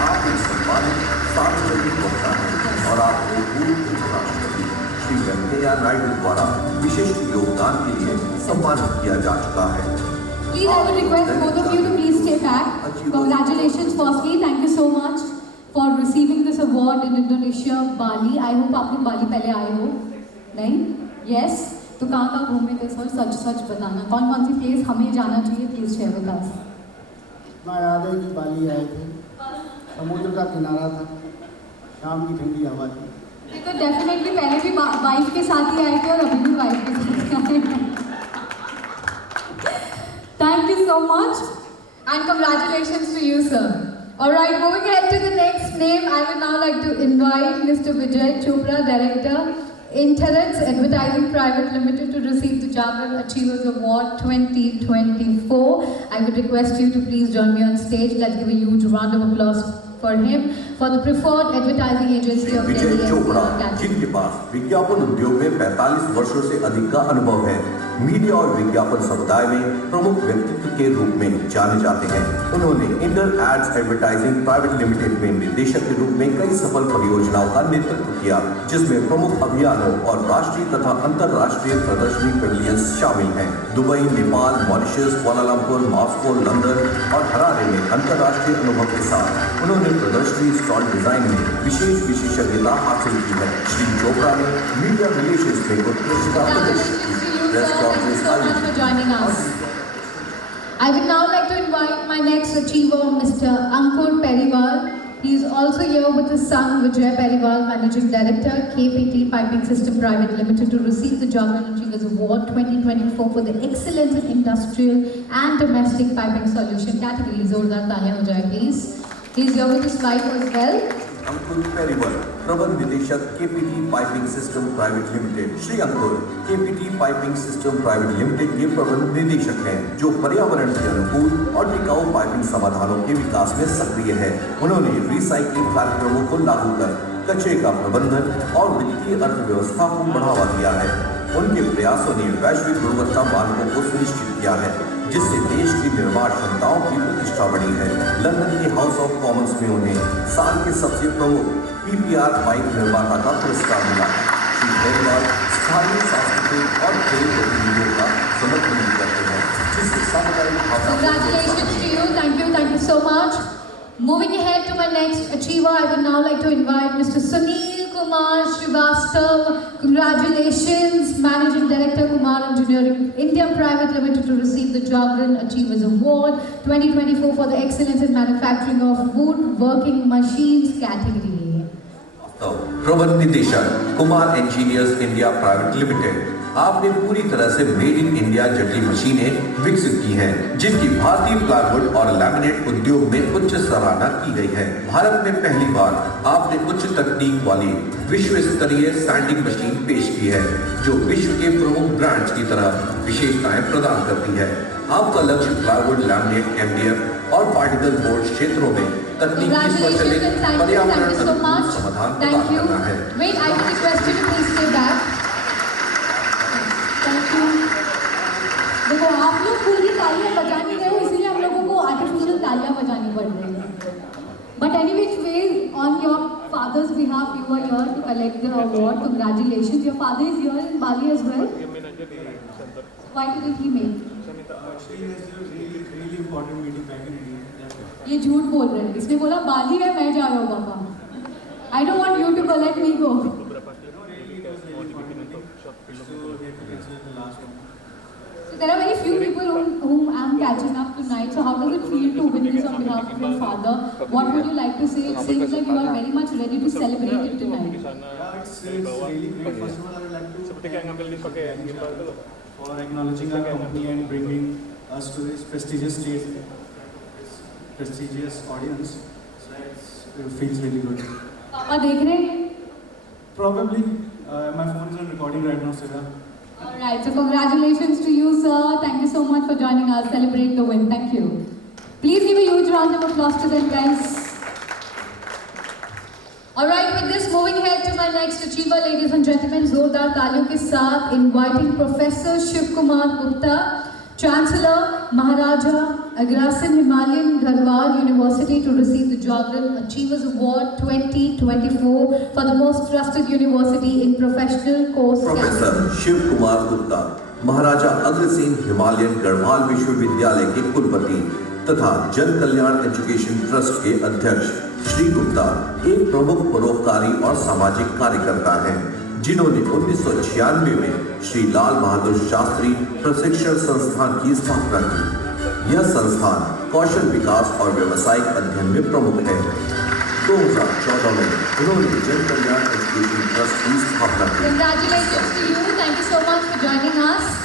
आप एक सम्मानित सार्वजनिक वक्ता हैं और आपको पूर्व राष्ट्रपति श्री वेंकैया नायडू द्वारा विशिष्ट योगदान के लिए सम्मानित किया जा चुका है। Please, I would request both of you to please stay back. Congratulations firstly. Thank you so much for receiving this award in Indonesia, Bali. I hope आप लोग बाली पहले आए हो? नहीं? Yes? तो कहाँ घूमे थे सर? सच बताना। कौन सी प्लेस हमें जाना चाहिए? Please share with us. मैं याद है कि बाली आए थे, समुद्र का किनारा था, शाम की ठंडी हवा थी। ये तो डेफिनेटली पहले भी वाइफ के साथ ही आए थे और अभी भी वाइफ के साथ आए हैं। Thank you so much and congratulations to you, sir. Alright, moving ahead to the next name, I would now like to invite Mr. Vijay Chopra, Director, Interex Advertising Private Limited, to receive the Jagran Achievers Award 2024. I would request you to please join me on stage. Let's give a huge round of applause for him for the preferred advertising agency of Vijay Delhi Chopra, NCR. जिनके पास विज्ञापन उद्योग में 45 वर्षों से अधिक का अनुभव है, मीडिया और विज्ञापन समुदाय में प्रमुख व्यक्तित्व के रूप में जाने जाते हैं। उन्होंने Inter Ads Advertising Private Limited में निदेशक के रूप में कई सफल परियोजनाओं का नेतृत्व किया, जिसमें प्रमुख अभियानों और राष्ट्रीय तथा अंतर्राष्ट्रीय प्रदर्शनी पेविलियंस शामिल हैं। Dubai, Nepal, Mauritius, Kuala Lumpur, Moscow, London और हरारे में अंतर्राष्ट्रीय अनुभव के साथ उन्होंने प्रदर्शनी स्टॉल डिजाइन में विशेषज्ञता हासिल की है। श्री चोपड़ा ने मीडिया रिलेशंस में उत्कृष्टता प्रदर्शित की। Thank you so much for joining us. I would now like to invite my next achiever, Mr. Ankur Periwal. He is also here with his son Vijay Periwal, Managing Director, KPT Piping System Private Limited, to receive the Jagran Achievers Award 2024 for the excellence in industrial and domestic piping solution category. Zordar taaliyan ho jaye please. He is here with his wife as well. अंकुर पेरिवल, प्रबंध निदेशक KPT piping system private limited. Shri Ankur KPT piping system private limited के प्रबंध निदेशक हैं, जो पर्यावरण के अनुकूल और टिकाऊ पाइपिंग समाधानों के विकास में सक्रिय है। उन्होंने रिसाइकलिंग कार्यक्रमों को लागू कर कचरे का प्रबंधन और वित्तीय अर्थव्यवस्था को बढ़ावा दिया है। उनके प्रयासों ने वैश्विक गुणवत्ता मानकों को सुनिश्चित किया है, जिससे देश की निर्माण क्षमताओं की प्रतिष्ठा बढ़ी है। लंदन के हाउस ऑफ कॉमन्स में उन्हें साल के सबसे प्रमुख PPR पाइप निर्माता का पुरस्कार मिला। श्री पेरिवाल स्थानीय सांस्कृतिक और खेल गतिविधियों का समर्थन भी करते हैं, जिससे सामुदायिक भावना। Congratulations to you. Thank you so much. Moving ahead to my next achiever, I would now like to invite Mr. Sunil Kumar Srivastav. Congratulations, Managing Director, Kumar Engineering India Private Limited, to receive the Jagran Achievers Award 2024 for the excellence in manufacturing of woodworking machines category. प्रबंध निदेशक Kumar engineers India private limited, आपने पूरी तरह से made in India जटिल मशीनें विकसित की हैं, जिनकी भारतीय प्लाईवुड और लैमिनेट उद्योग में उच्च सराहना की गई है। भारत में पहली बार आपने उच्च तकनीक वाली विश्व स्तरीय सैंडिंग मशीन पेश की है, जो विश्व के प्रमुख ब्रांड्स की तरह विशेषताएं प्रदान करती है। आपका लक्ष्य प्लाईवुड, लैमिनेट, MDF और पार्टिकल बोर्ड क्षेत्रों में तकनीकी स्वचालित पर्यावरण अनुकूल समाधान प्रदान करना है। Wait, I would request you to please stay back. Thank you. देखो, आप लोग पूरी तालियां बजा नहीं रहे हो, इसीलिए हम लोगों को आर्टिफिशियल तालियां बजानी पड़ रही है। But anyway, on your father's behalf, you are here to collect the award. Congratulations. Your father is here in Bali as well. Why didn't he make? really important meeting back in India. ये झूठ बोल रहे हैं। इसने बोला बाली है, मैं जा रहा हूँ पापा। I don't want you to collect me go. So there are very few people whom I am catching up tonight. So how does it feel to win this on behalf of your father? What would you like to say? It seems like you are very much ready to celebrate it tonight. It's really great. First of all, I would like to thank you for acknowledging our company and bringing us to this prestigious stage, prestigious audience. So it feels really good. पापा देख रहे हैं? Probably. My phone is on recording right now, Sir. Alright, so congratulations to you, sir. Thank you so much for joining us. Celebrate the win. Thank you. Please give a huge round of applause to them, guys. Alright, with this, moving ahead to my next achiever, ladies and gentlemen, जोरदार तालियों के साथ inviting Professor Shiv Kumar Gupta, Chancellor, Maharaja Agrasen Himalayan Garhwal University to receive the Jagran Achievers Award 2024 for the most trusted university in professional course. Professor Shiv Kumar Gupta Maharaja Agrasen Himalayan Garhwal विश्वविद्यालय के कुलपति तथा जन कल्याण education trust के अध्यक्ष श्री गुप्ता एक प्रमुख परोपकारी और सामाजिक कार्यकर्ता हैं, जिन्होंने 1996 में श्री लाल बहादुर शास्त्री प्रशिक्षण संस्थान की स्थापना की। यह संस्थान कौशल विकास और व्यवसायिक अध्ययन में प्रमुख है। 2014 में उन्होंने जन कल्याण एजुकेशन ट्रस्ट की स्थापना की। Congratulations to you. Thank you so much for joining us.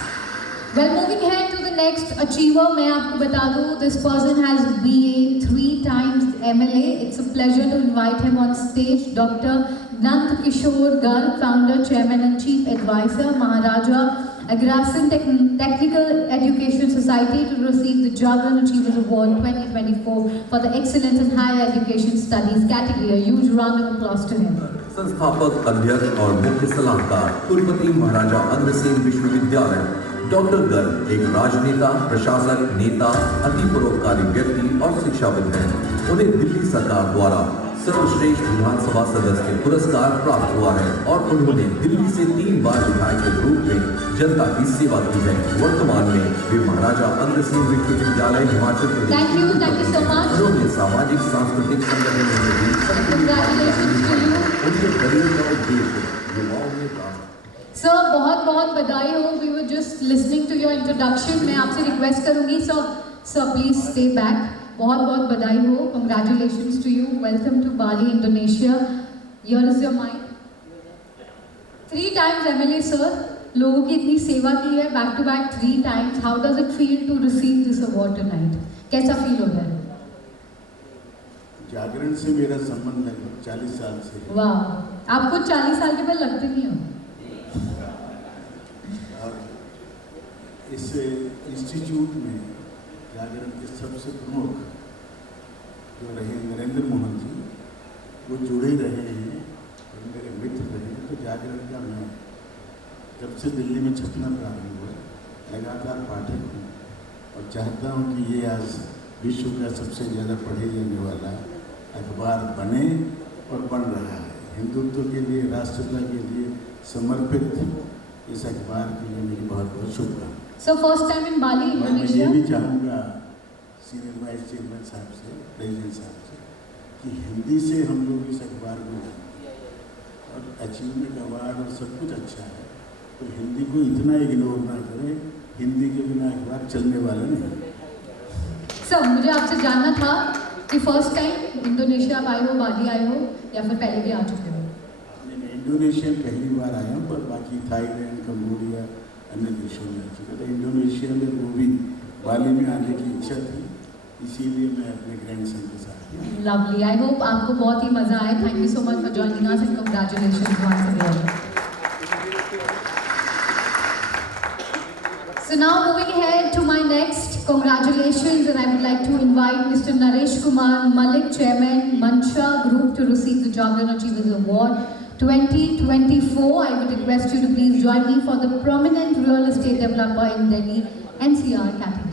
Well, moving ahead to the next achiever, मैं आपको बता दूँ, this person has BA 3 times MLA. It's a pleasure to invite him on stage. Dr. Nand Kishore Garg, founder, chairman and chief advisor, Maharaja Agrasen Technical Education Society to receive the Jagran Achievers Award 2024 for the excellence in higher education studies category. A huge round of applause to him. संस्थापक अध्यक्ष और मुख्य सलाहकार कुलपति महाराजा अग्रसेन विश्वविद्यालय doctor Garg एक राजनेता, प्रशासक, नेता, अति परोपकारी व्यक्ति और शिक्षाविद हैं। उन्हें दिल्ली सरकार द्वारा सर्वश्रेष्ठ विधानसभा सदस्य पुरस्कार प्राप्त हुआ है और उन्होंने दिल्ली से 3 बार विधायक के रूप में जनता की सेवा की है। वर्तमान में वे महाराजा अग्रसेन विश्वविद्यालय Himachal Pradesh Thank you so much. उन्होंने सामाजिक सांस्कृतिक संगठनों में भी Congratulations to you. उनके करियर का उद्देश्य युवाओं में काम। Sir, बहुत बहुत बधाई हो. We were just listening to your introduction. मैं आपसे रिक्वेस्ट करूंगी, sir please stay back. बहुत बहुत बधाई हो. Congratulations to you. Welcome to Bali, Indonesia. Here is your mic. 3 times MLA, sir. लोगों की इतनी सेवा की है, back to back 3 times. How does it feel to receive this award tonight? कैसा फील हो रहा है? जागरण से मेरा संबंध लगभग 40 साल से है। वाह, आपको 40 साल के बाद लगते नहीं हो? इस इंस्टीट्यूट में जागरण के सबसे प्रमुख जो रहे नरेंद्र मोहन जी, वो जुड़े रहे हैं और मेरे मित्र रहे हैं। तो जागरण का मैं जब से दिल्ली में छपना प्रारंभ हुआ लगातार पाठक हूँ और चाहता हूँ कि ये आज विश्व का सबसे ज़्यादा पढ़े जाने वाला अखबार बने और बन रहा है। हिंदुत्व के लिए, राष्ट्रता के लिए समर्पित इस अखबार के लिए मेरी बहुत बहुत शुभकामनाएं। So first time in Bali, मैं Indonesia. ये भी चाहूँगा सीनियर वाइस चेयरमैन साहब से, प्रेसिडेंट साहब से, कि हिंदी से हम लोग इस अखबार को और अचीवमेंट अवार्ड और सब कुछ अच्छा है, तो हिंदी को इतना इग्नोर ना करें। हिंदी के बिना अखबार चलने वाला नहीं। सर, मुझे आपसे जानना था कि फर्स्ट टाइम इंडोनेशिया आप आए हो, बाली आए हो या फिर पहले भी आ चुके हो? मैं इंडोनेशिया पहली बार आया हूँ, पर बाकी थाईलैंड, कंबोडिया, अन्य देशों में आ चुका था। इंडोनेशिया में वो भी बाली में आने की इच्छा थी, इसीलिए मैं अपने ग्रैंडसन के साथ गया। लवली, आई होप आपको बहुत ही मजा आए. Thank you so much for joining us and congratulations once again. So now moving ahead to my next congratulations, and I would like to invite Mr. Naresh Kumar Malik, Chairman, Mansha Group, to receive the Jagran Achievers Award 2024. I would request you to please join me for the prominent real estate developer in Delhi NCR category.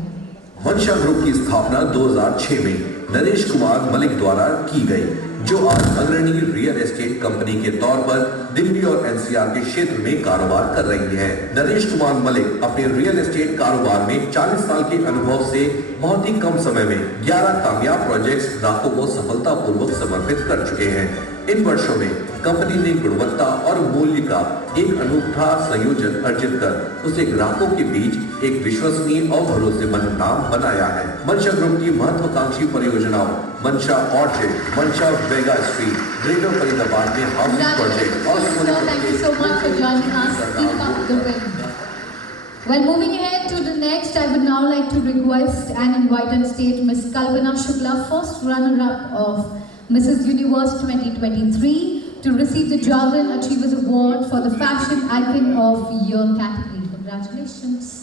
मंशा group की स्थापना 2006 में नरेश कुमार मलिक द्वारा की गई, जो आज अग्रणी रियल एस्टेट कंपनी के तौर पर दिल्ली और एनसीआर के क्षेत्र में कारोबार कर रही है। नरेश कुमार मलिक अपने रियल एस्टेट कारोबार में 40 साल के अनुभव से बहुत ही कम समय में 11 कामयाब प्रोजेक्ट्स ग्राहकों को सफलतापूर्वक समर्पित कर चुके हैं। इन वर्षों में कंपनी ने गुणवत्ता और मूल्य का एक अनूठा संयोजन अर्जित कर उसे ग्राहकों के बीच एक विश्वसनीय और भरोसेमंद नाम बनाया है। मंशा ग्रुप की महत्वाकांक्षी परियोजनाओं मंशा ऑर्चिड, मंशा वेगा स्ट्रीट, ग्रेटर फरीदाबाद में हाउसिंग प्रोजेक्ट और Thank you so much for joining us. Keep up the win. Well, moving ahead to the next, I would now like to request and invite on stage Ms. Kalpana Shukla, first runner-up of Mrs. Universe 2023, to receive the Javelin Achievers Award for the Fashion Icon of Year category. Congratulations.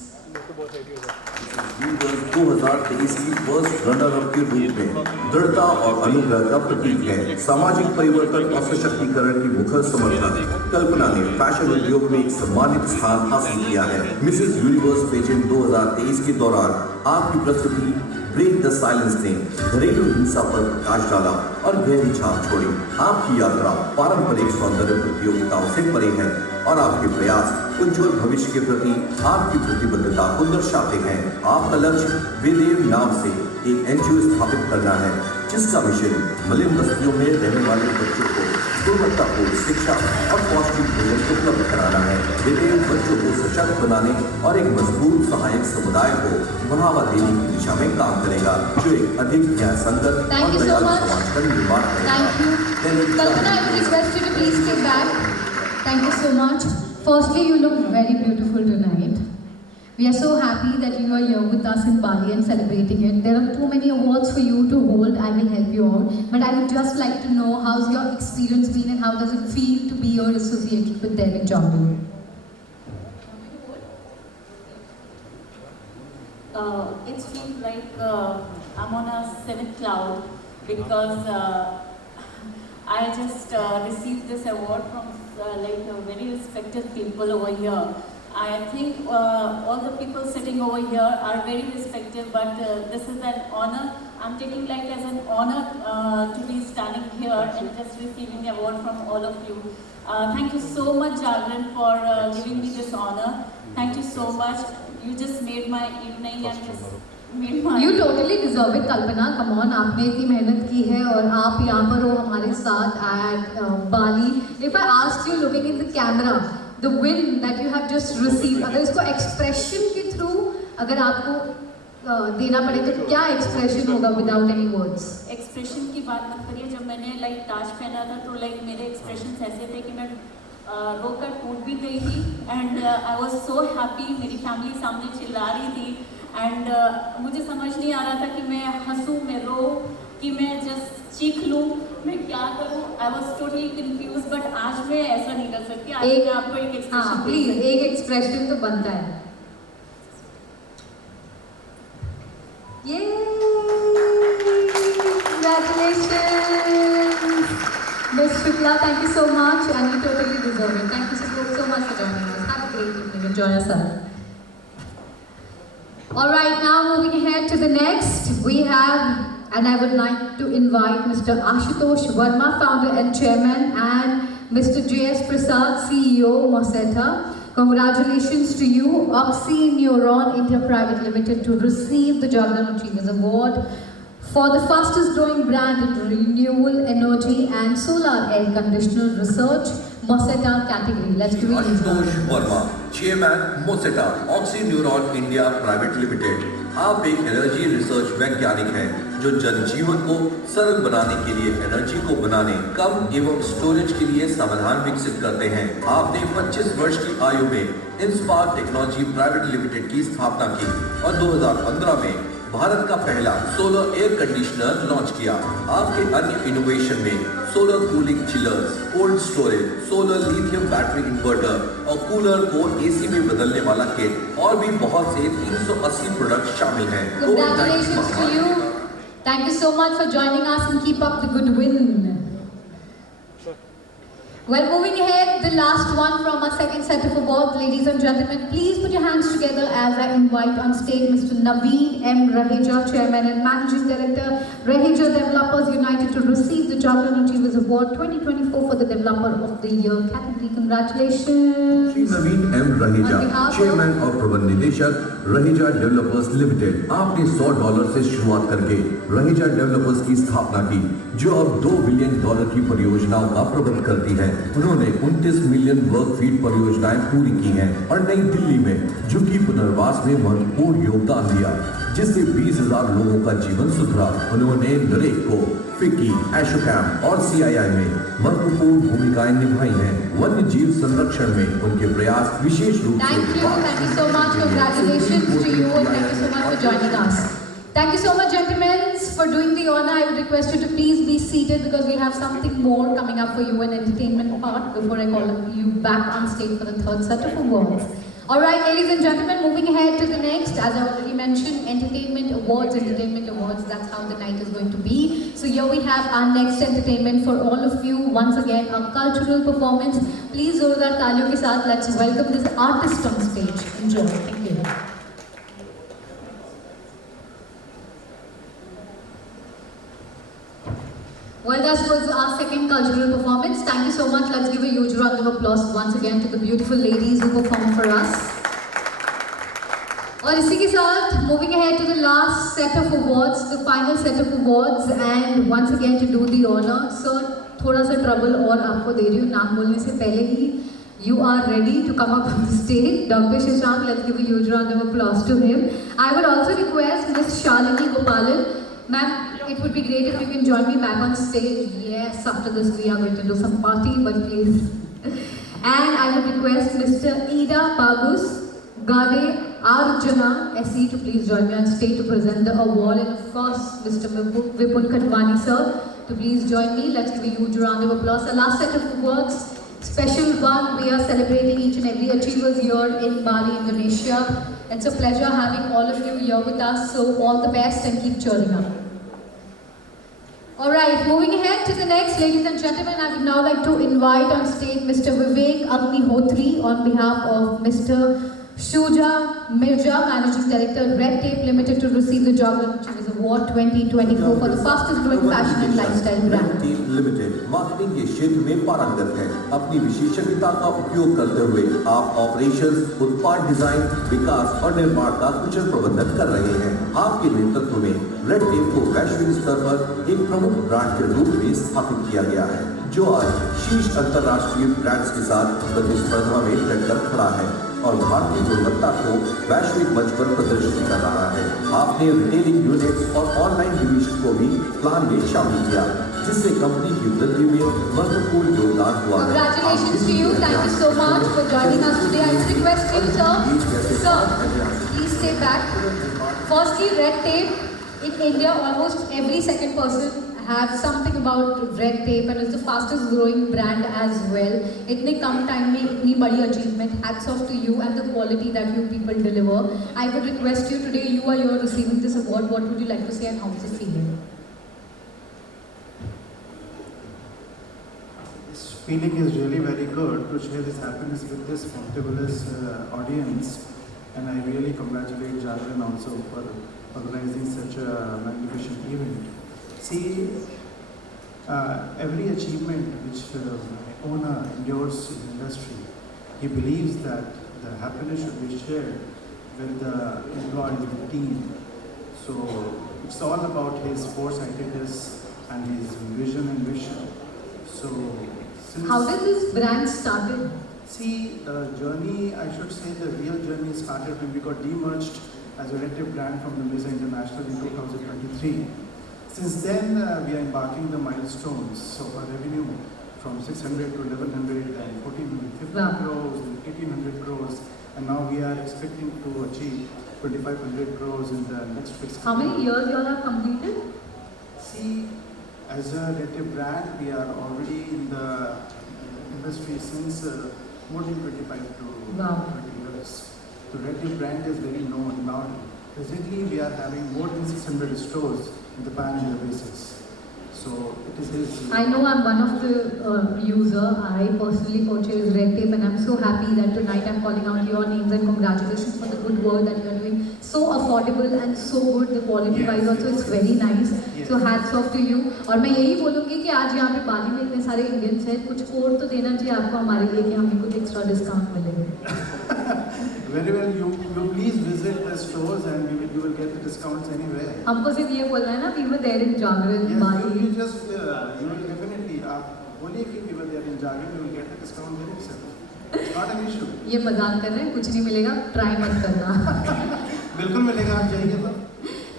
Viewers 2023 की first runner up के रूप में दृढ़ता और अनुग्रह का प्रतीक है। सामाजिक परिवर्तन और सशक्तिकरण की मुखर समर्थक कल्पना ने फैशन उद्योग में एक सम्मानित स्थान हासिल किया है। मिसेस यूनिवर्स पेजेंट 2023 के दौरान आपकी प्रस्तुति ब्रेक द साइलेंस ने घरेलू हिंसा पर प्रकाश डाला और गहरी छाप छोड़ी। आपकी यात्रा पारंपरिक सौंदर्य प्रतियोगिताओं से परे है और आपके प्रयास उज्जवल भविष्य के प्रति आपकी प्रतिबद्धता को दर्शाते हैं। आपका लक्ष्य वेदेव नाम से एक एनजीओ स्थापित करना है, जिसका मिशन मलिन बस्तियों में रहने वाले बच्चों को गुणवत्तापूर्ण शिक्षा और पौष्टिक भोजन उपलब्ध कराना है। वेदेव बच्चों को सशक्त बनाने और एक मजबूत सहायक समुदाय को बढ़ावा देने की दिशा में काम करेगा, जो एक अधिक न्याय संगत और दयालु समाज का निर्माण करेगा। Kalpana, I would request you to please stay back. Thank you so much. Firstly, you look very beautiful tonight. We are so happy that you are here with us in Bali and celebrating it. There are too many awards for you to hold. I will help you out. But I would just like to know, how's your experience been and how does it feel to be here associated with Derek Javelin? It feels like I'm on a seventh cloud because I just received this award from very respected people over here. I think all the people sitting over here are very respected, but this is an honor. I'm taking like as an honor to be standing here and just receiving the award from all of you. Thank you so much, Javelin, for giving me this honor. Thank you so much. You just made my evening and just made my... You totally deserve it, Kalpana. Come on, आपने इतनी मेहनत की है और आप यहाँ पर हो हमारे साथ at Bali. If I asked you, looking in the camera, the win that you have just received, अगर इसको expression के through अगर आपको देना पड़े तो क्या expression होगा without any words? Expression की बात मत करिए। जब मैंने ताज पहना था तो मेरे expressions ऐसे थे कि मैं रोकर टूट भी गई थी and I was so happy। मेरी फैमिली सामने चिल्ला रही थी and मुझे समझ नहीं आ रहा था कि मैं हंसूं, मैं रो, कि मैं जस्ट चीख लूं, मैं क्या करूं। I was totally confused, but आज मैं ऐसा नहीं कर सकती। आज मैं आपको एक expression प्लीज एक एक्सप्रेशन तो बनता है। Congratulations, Ms. Shukla. Thank you so much, and you totally deserve it. Thank you so much for joining us. Have a great evening. Enjoy yourself. All right, now moving ahead to the next, we have, and I would like to invite Mr. Ashutosh Verma, founder and chairman, and Mr. J.S. Prasad, CEO, Moseta. Congratulations to you, Oxyneuron India Private Limited, to receive the Javelin Achievers Award for the fastest growing brand in renewable energy and solar air conditioner research, Moseta category. Let's do it. Ashutosh Verma, Chairman, Moseta, Oxyneuron India Private Limited. आप एक energy research वैज्ञानिक हैं जो जनजीवन को सरल बनाने के लिए एनर्जी को बनाने, कम एवं स्टोरेज के लिए समाधान विकसित करते हैं। आपने 25 वर्ष की आयु में इंस्पार्क टेक्नोलॉजी प्राइवेट लिमिटेड की स्थापना की और 2015 में भारत का पहला सोलर एयर कंडीशनर लॉन्च किया। आपके अन्य इनोवेशन में solar cooling chillers, cold storage, solar lithium battery inverter और कूलर को एसी में बदलने वाला किट और भी बहुत से 380 प्रोडक्ट शामिल हैं। Congratulations to you. Thank you so much for joining us and keep up the good win. Well, moving ahead, the last one from our second set of awards, ladies and gentlemen, please put your hands together as I invite on stage Mr. Naveen M. Raheja, Chairman and Managing Director, Raheja Developers United, to receive the Javelin Achievers Award 2024 for the Developer of the Year category. Congratulations. Shri Naveen M Raheja, chairman और प्रबंध निदेशक, Raheja developers limited. आपने $100 से शुरुआत करके Raheja developers की स्थापना की, जो अब $2 बिलियन की परियोजनाओं का प्रबंध करती है। उन्होंने 29 मिलियन वर्ग फीट परियोजनाएं पूरी की हैं और नई दिल्ली में झुग्गी पुनर्वास में महत्वपूर्ण योगदान दिया, जिससे 20,000 लोगों का जीवन सुधरा। उन्होंने नरेको, फिक्की, एशोकैम और CII में महत्वपूर्ण भूमिकाएं निभाई हैं। वन्य जीव संरक्षण में उनके प्रयास विशेष रूप से Thank you so much. Congratulations to you and thank you so much for joining us. Thank you so much, gentlemen, for doing the honor. I would request you to please be seated because we have something more coming up for you, an entertainment part, before I call you back on stage for the third set of awards. All right, ladies and gentlemen, moving ahead to the next, as I already mentioned, entertainment awards, that's how the night is going to be. So here we have our next entertainment for all of you. Once again, a cultural performance. Please, जोरदार तालियों के साथ, let's welcome this artist on stage. Enjoy. Thank you. Well, that was our second cultural performance. Thank you so much. Let's give a huge round of applause once again to the beautiful ladies who performed for us. और इसी के साथ moving ahead to the last set of awards, the final set of awards, and once again to do the honor, sir, थोड़ा सा trouble और आपको दे रही हूँ नाम बोलने से पहले ही. You are ready to come up on the stage. Dr. Shashank, let's give a huge round of applause to him. I would also request Ms. Shalini Gopalan. Ma'am, it would be great if you can join me back on stage. Yes, after this we are going to do some party, but please. And I would request Mr. Ida Bagus, Gade Arjuna SE to please join me on stage to present the award. And of course, Mr. Vipun Khatwani sir to please join me. Let's give a huge round of applause. The last set of awards, special one. We are celebrating each and every achievers here in Bali, Indonesia. It's a pleasure having all of you here with us. So all the best and keep cheering up. Alright, moving ahead to the next, ladies and gentlemen, I would now like to invite on stage Mr. Vivek Agnihotri on behalf of Mr. Shuja Mirja, Managing Director, Red Tape Limited, to receive the Jogger Achievers Award 2024 for the fastest growing fashion and lifestyle brand. Red Tape Limited marketing के क्षेत्र में पारंगत है। अपनी विशेषज्ञता का उपयोग करते हुए आप ऑपरेशंस, उत्पाद डिजाइन, विकास और निर्माण का कुशल प्रबंधन कर रहे हैं। आपके नेतृत्व में रेड टेप को वैश्विक स्तर पर एक प्रमुख ब्रांड के रूप में स्थापित किया गया है, जो आज शीर्ष अंतर्राष्ट्रीय ब्रांड्स के साथ प्रतिस्पर्धा में डटकर खड़ा है और भारतीय गुणवत्ता को वैश्विक मंच पर प्रदर्शित कर रहा है। आपने रिटेलिंग यूनिट्स और ऑनलाइन डिवीजन को भी प्लान में शामिल किया, जिससे कंपनी की वृद्धि में महत्वपूर्ण योगदान हुआ है। Congratulations to you. Thank you so much for joining us today. I request you, sir, please stay back. Firstly, Red Tape in India, almost every second person have something about Red Tape, and it's the fastest growing brand as well. इतने कम time में इतनी बड़ी achievement. Hats off to you and the quality that you people deliver. I would request you today. You are here receiving this award. What would you like to say and how is it feeling? This feeling is really very good to share this happiness with this fabulous audience, and I really congratulate Jarvan also for organizing such a magnificent event. See, every achievement which my owner endures in the industry, he believes that the happiness should be shared with the employees, with the team. So it's all about his foresightedness and his vision and mission. So How did this brand started? See, the journey, I should say the real journey started when we got demerged as a Red Tape brand from the Mesa International in 2023. Since then, we are embarking the milestones of our revenue from 600 to 1100 and 1450 crores and 1800 crores, and now we are expecting to achieve 2500 crores in the next fiscal year. How many years you all have completed? See, as a Red Tape brand, we are already in the industry since more than 25 to 20 years. The Red Tape brand is very known now. Presently, we are having more than 600 stores in the pan-India basis. So it is his. I know I'm one of the user. I personally purchased Red Tape, and I'm so happy that tonight I'm calling out your names and congratulations for the good work that you're doing. So affordable and so good. The quality wise also it's very nice. So hats off to you. और मैं यही बोलूँगी कि आज यहाँ पे बाली में इतने सारे इंडियंस हैं, कुछ कोड तो देना चाहिए आपको हमारे लिए कि हमें कुछ एक्स्ट्रा डिस्काउंट मिलेगा. Very well, you please visit the stores and you will get the discounts anywhere. हमको सिर्फ ये बोलना है ना, we were there in Jagran, Bali. You just, you will definitely, आप बोलिए कि we were there in Jagran, you will get the discount there itself. It's not an issue. ये मजाक कर रहे हैं, कुछ नहीं मिलेगा, try मत करना. बिल्कुल मिलेगा, आप जाइए तो.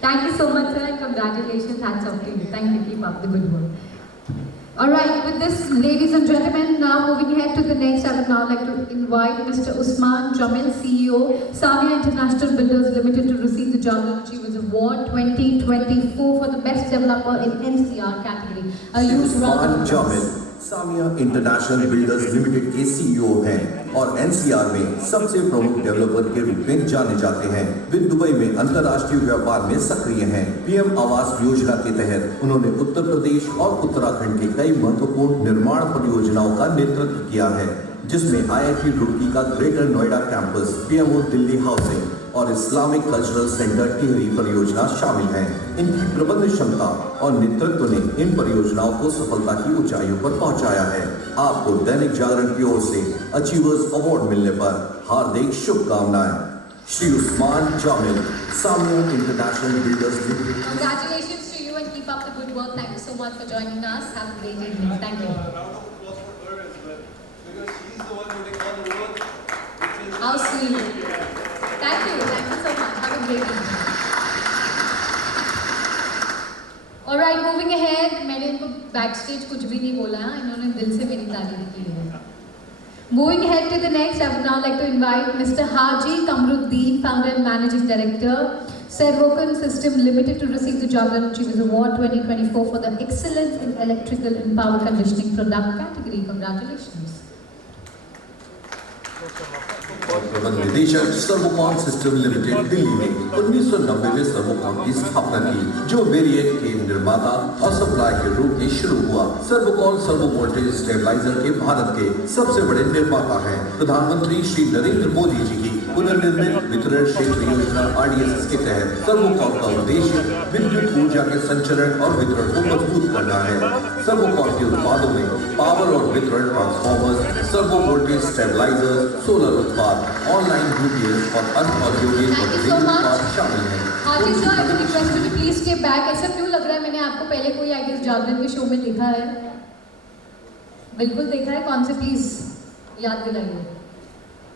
Thank you so much, sir, and congratulations. Hats off to you. Thank you. Keep up the good work. Alright, with this, ladies and gentlemen, now moving ahead to the next, I would now like to invite Mr. Usman Jamil, CEO, Samia International Builders Limited, to receive the Jardin Achievers Award 2024 for the Best Developer in NCR category. A huge round of Usman applause. Jamil Samiya international builders limited के CEO हैं और NCR में सबसे प्रमुख developer के रूप में जाने जाते हैं। वे दुबई में अंतर्राष्ट्रीय व्यापार में सक्रिय हैं। पीएम आवास योजना के तहत उन्होंने उत्तर प्रदेश और उत्तराखंड के कई महत्वपूर्ण निर्माण परियोजनाओं का नेतृत्व किया है, जिसमें आईआईटी रुड़की का greater Noida campus, PMO Delhi housing और इस्लामिक कल्चरल सेंटर टिहरी परियोजना शामिल हैं। इनकी प्रबंध क्षमता और नेतृत्व ने इन परियोजनाओं को सफलता की ऊंचाइयों पर पहुंचाया है। आपको दैनिक जागरण की ओर से अचीवर्स अवार्ड मिलने पर हार्दिक शुभकामनाएं। Shri Usman Jamil, Samiya international builders limited. Congratulations to you and keep up the good work. Thank you so much for joining us. Have a great evening. Thank you. How sweet. Thank you so much. Have a great evening. Alright, moving ahead. मैंने इनको backstage कुछ भी नहीं बोला, इन्होंने दिल से मेरी तारीफ की है. Moving ahead to the next, I would now like to invite Mr. Haji Kamruddin, Founder and Managing Director, Servocan System Limited, to receive the Jardin Achievers Award 2024 for the Excellence in Electrical and Power Conditioning Product category. Congratulations. और प्रबंध निदेशक Servokon system limited Delhi ने 1990 में सर्वोकॉन की स्थापना की, जो variate के निर्माता और सप्लाई के रूप में शुरू हुआ। सर्वोकॉन सर्वो वोल्टेज स्टेबलाइजर के भारत के सबसे बड़े निर्माता हैं। प्रधानमंत्री श्री नरेंद्र मोदी जी की पुनर्निर्मित वितरण क्षेत्र योजना RDSS के तहत सर्वोकॉन का उद्देश्य विद्युत ऊर्जा के संचरण और वितरण को मजबूत करना है। सर्वोकॉन के उत्पादों में पावर और वितरण transformers, servo voltage stabiliser, solar उत्पाद, ऑनलाइन यूपीएस और अन्य औद्योगिक उत्पाद शामिल हैं। Haji sir, I would request you to please stay back. ऐसा क्यों लग रहा है मैंने आपको पहले कोई आई गेस जागरण के शो में देखा है? बिल्कुल देखा है। कौन से प्लीज याद दिलाइए।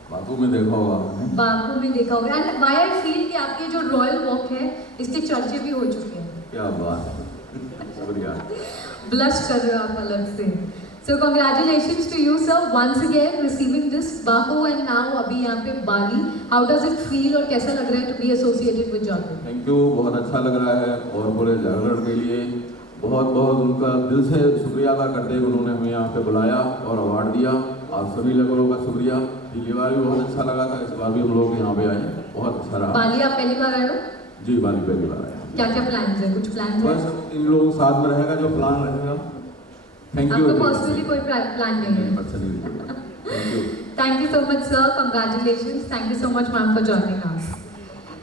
बापू में देखा होगा। बापू में देखा होगा। एंड व्हाई आई फील कि आपकी जो रॉयल वॉक है इसके चर्चे भी हो चुके हैं। क्या बात है, शुक्रिया। ब्लश कर रहे हो आप अलग से। So congratulations to you sir, once again receiving this Baku and now अभी यहाँ पे बाली. How does it feel और कैसा लग रहा है to be associated with Jagran? Thank you, बहुत अच्छा लग रहा है और पूरे जागरण के लिए बहुत बहुत उनका दिल से शुक्रिया अदा करते हैं। उन्होंने हमें यहाँ पे बुलाया और अवार्ड दिया। आप सभी लोगों का शुक्रिया। पिछली बार भी बहुत अच्छा लगा था, इस बार भी हम लोग यहाँ पे आए, बहुत अच्छा रहा। बाली आप पहली बार आए हो? जी, बाली पहली बार आए। क्या क्या प्लान है? कुछ प्लान है? बस इन लोगों के साथ में रहेगा जो प्लान रहेगा। Thank you. आपका पर्सनली कोई प्लान नहीं है? Thank you. Thank you so much sir, congratulations. Thank you so much ma'am for joining us.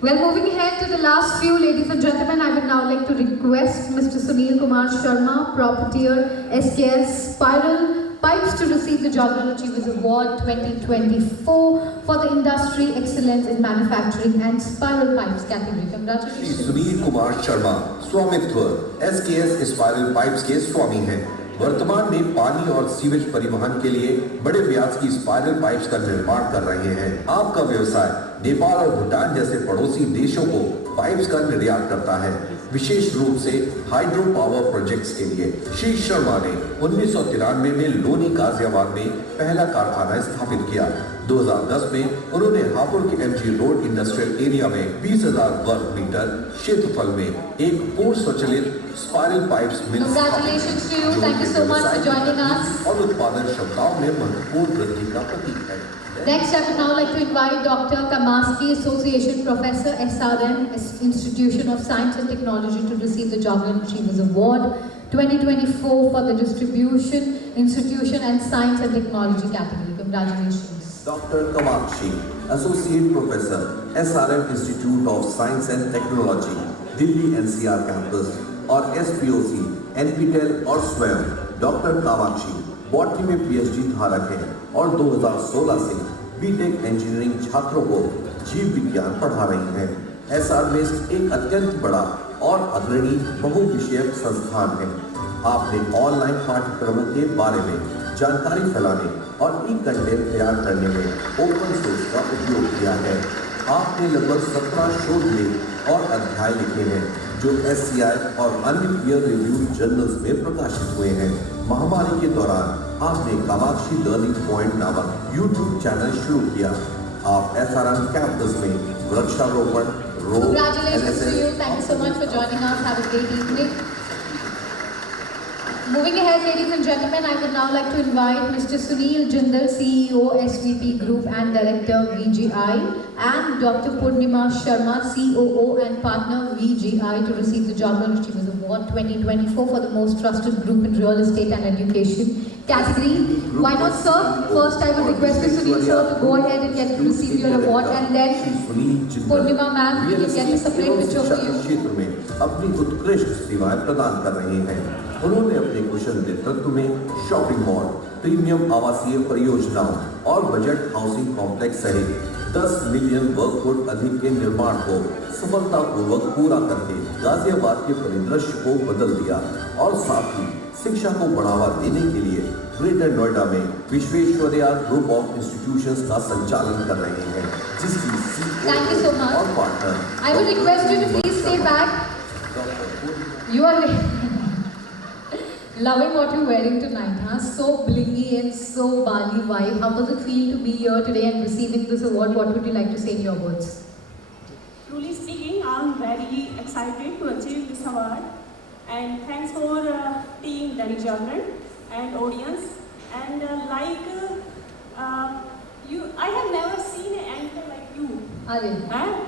Well, moving ahead to the last few, ladies and gentlemen, I would now like to request Mr. Sunil Kumar Sharma, proprietor SKS Spiral Pipes, to receive the Jardin Achievers Award 2024 for the Industry Excellence in Manufacturing and Spiral Pipes category. Shri Congratulations. Sunil Kumar Sharma स्वामित्व SKS spiral pipes के स्वामी हैं। वर्तमान में पानी और sewage परिवहन के लिए बड़े व्यास की स्पाइरल पाइप्स का निर्माण कर रहे हैं। आपका व्यवसाय नेपाल और भूटान जैसे पड़ोसी देशों को पाइप्स का निर्यात करता है, विशेष रूप से हाइड्रो पावर प्रोजेक्ट्स के लिए। श्री शर्मा ने 1993 में लोनी गाजियाबाद में पहला कारखाना स्थापित किया। 2010 में उन्होंने हापुड़ के MG रोड इंडस्ट्रियल एरिया में 20,000 वर्ग मीटर क्षेत्रफल में एक पूर्ण स्वचालित spiral pipes mill Congratulations to you. Thank you so much for joining us. और उत्पादन क्षमताओं में महत्वपूर्ण वृद्धि का प्रतीक है। Next, I would now like to invite Dr. Kamaski, Association Professor, SRM, Institution of Science and Technology, to receive the Jardin Achievers Award 2024 for the Distribution, Institution and Science and Technology category. Congratulations. Dr. Kamakshi, Associate Professor, SRM Institute of Science and Technology, Delhi NCR campus, और SPOC, NPTEL और स्वयं doctor Kamakshi botany में PhD धारक हैं और 2016 से BTech engineering छात्रों को जीव विज्ञान पढ़ा रही हैं। SRMIST एक अत्यंत बड़ा और अग्रणी बहुविषयक संस्थान है। आपने ऑनलाइन पाठ्यक्रमों के बारे में जानकारी फैलाने और कंटेंट तैयार करने में ओपन सोर्स का उपयोग किया है। आपने लगभग 17 शोध लेख और अध्याय लिखे हैं जो SCI और अन्य पीयर रिव्यू जर्नल्स में प्रकाशित हुए हैं। महामारी के दौरान आपने कामाक्षी लर्निंग पॉइंट नामक यूट्यूब चैनल शुरू किया। आप SRM कैंपस में वृक्षारोपण, रोप, Congratulations to you. Thank you so much for joining us. Have a great evening. Moving ahead, ladies and gentlemen, I would now like to invite Mr. Sunil Jindal, CEO, SVP Group and Director, VGI, and Dr. Purnima Sharma, COO and Partner, VGI, to receive the Jagran Achievers Award 2024 for the Most Trusted Group in Real Estate and Education category. Why not, sir? First, I would request you, Sunil, sir, to go ahead and get to receive your award, and then Purnima ma'am, we will get a separate picture for you. क्षेत्र में अपनी उत्कृष्ट सेवाएं प्रदान कर रहे हैं। उन्होंने अपने कुशल नेतृत्व में शॉपिंग मॉल, प्रीमियम आवासीय परियोजनाओं और बजट हाउसिंग कॉम्प्लेक्स सहित 10 मिलियन वर्ग फुट अधिक के निर्माण को सफलतापूर्वक पूरा करके गाजियाबाद के परिदृश्य को बदल दिया और साथ ही शिक्षा को बढ़ावा देने के लिए ग्रेटर नोएडा में विश्वेश्वरैया ग्रुप ऑफ इंस्टीट्यूशंस का संचालन कर रहे हैं, जिसकी Thank you so much. और partner I would request you to please stay back. You are loving what you're wearing tonight, huh? So blingy and so Bali vibe. How does it feel to be here today and receiving this award? What would you like to say in your words? Truly speaking, I'm very excited to achieve this award, and thanks for team Delhi Jagran and audience. And I have never seen an anchor like you. अरे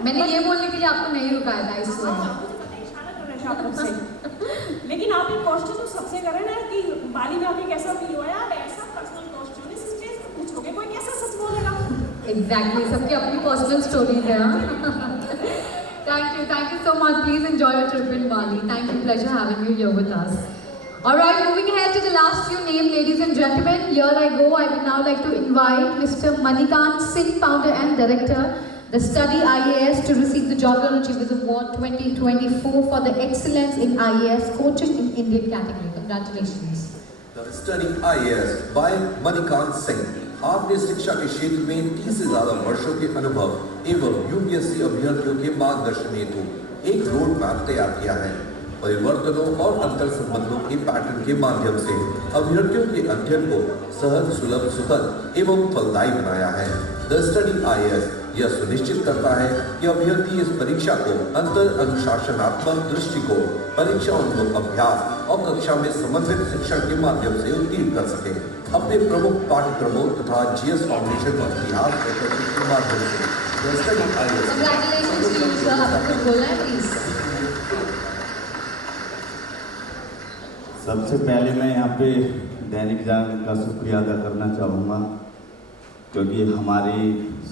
मैंने ये बोलने के लिए आपको नहीं रुकाया था इस वक्त। मुझे पता है, इशारा कर रहे थे आप लोग से। लेकिन आपने क्वेश्चन तो सबसे करे ना कि बाली में आपने कैसा फील हुआ यार, ऐसा पर्सनल क्वेश्चन इस स्टेज पे पूछोगे, कोई कैसा सच बोलेगा? Exactly, सबकी अपनी पर्सनल स्टोरीज है। Thank you so much. Please enjoy your trip in Bali. Thank you, pleasure having you here with us. All right, moving ahead to the last few names, ladies and gentlemen. Here I go. I would now like to invite Mr. Manikant Singh, founder and director, the Study IAS, to receive the Jagran Achievers Award 2024 for the excellence in IAS coaching in Indian category. Congratulations. The Study IAS by Manikant Singh. आपने शिक्षा के क्षेत्र में 30 से ज्यादा वर्षों के अनुभव एवं UPSC अभ्यर्थियों के मार्गदर्शन हेतु एक रोड मैप तैयार किया है। परिवर्तनों और अंतर संबंधों के पैटर्न के माध्यम से अभ्यर्थियों के अध्ययन को सहज, सुलभ, सुखद एवं फलदायी बनाया है। द स्टडी IAS यह सुनिश्चित करता है कि अभ्यर्थी इस परीक्षा को अंतर अनुशासनात्मक दृष्टिकोण, परीक्षा उन्मुख अभ्यास और कक्षा में समन्वित शिक्षण के माध्यम से उत्तीर्ण कर सके। अपने प्रमुख पाठ्यक्रमों तथा GS फाउंडेशन और इतिहास के माध्यम से the study IAS। Congratulations to you, sir. आपको कुछ बोलना है, please. सबसे पहले मैं यहाँ पे दैनिक जागरण का शुक्रिया अदा करना चाहूँगा, क्योंकि हमारी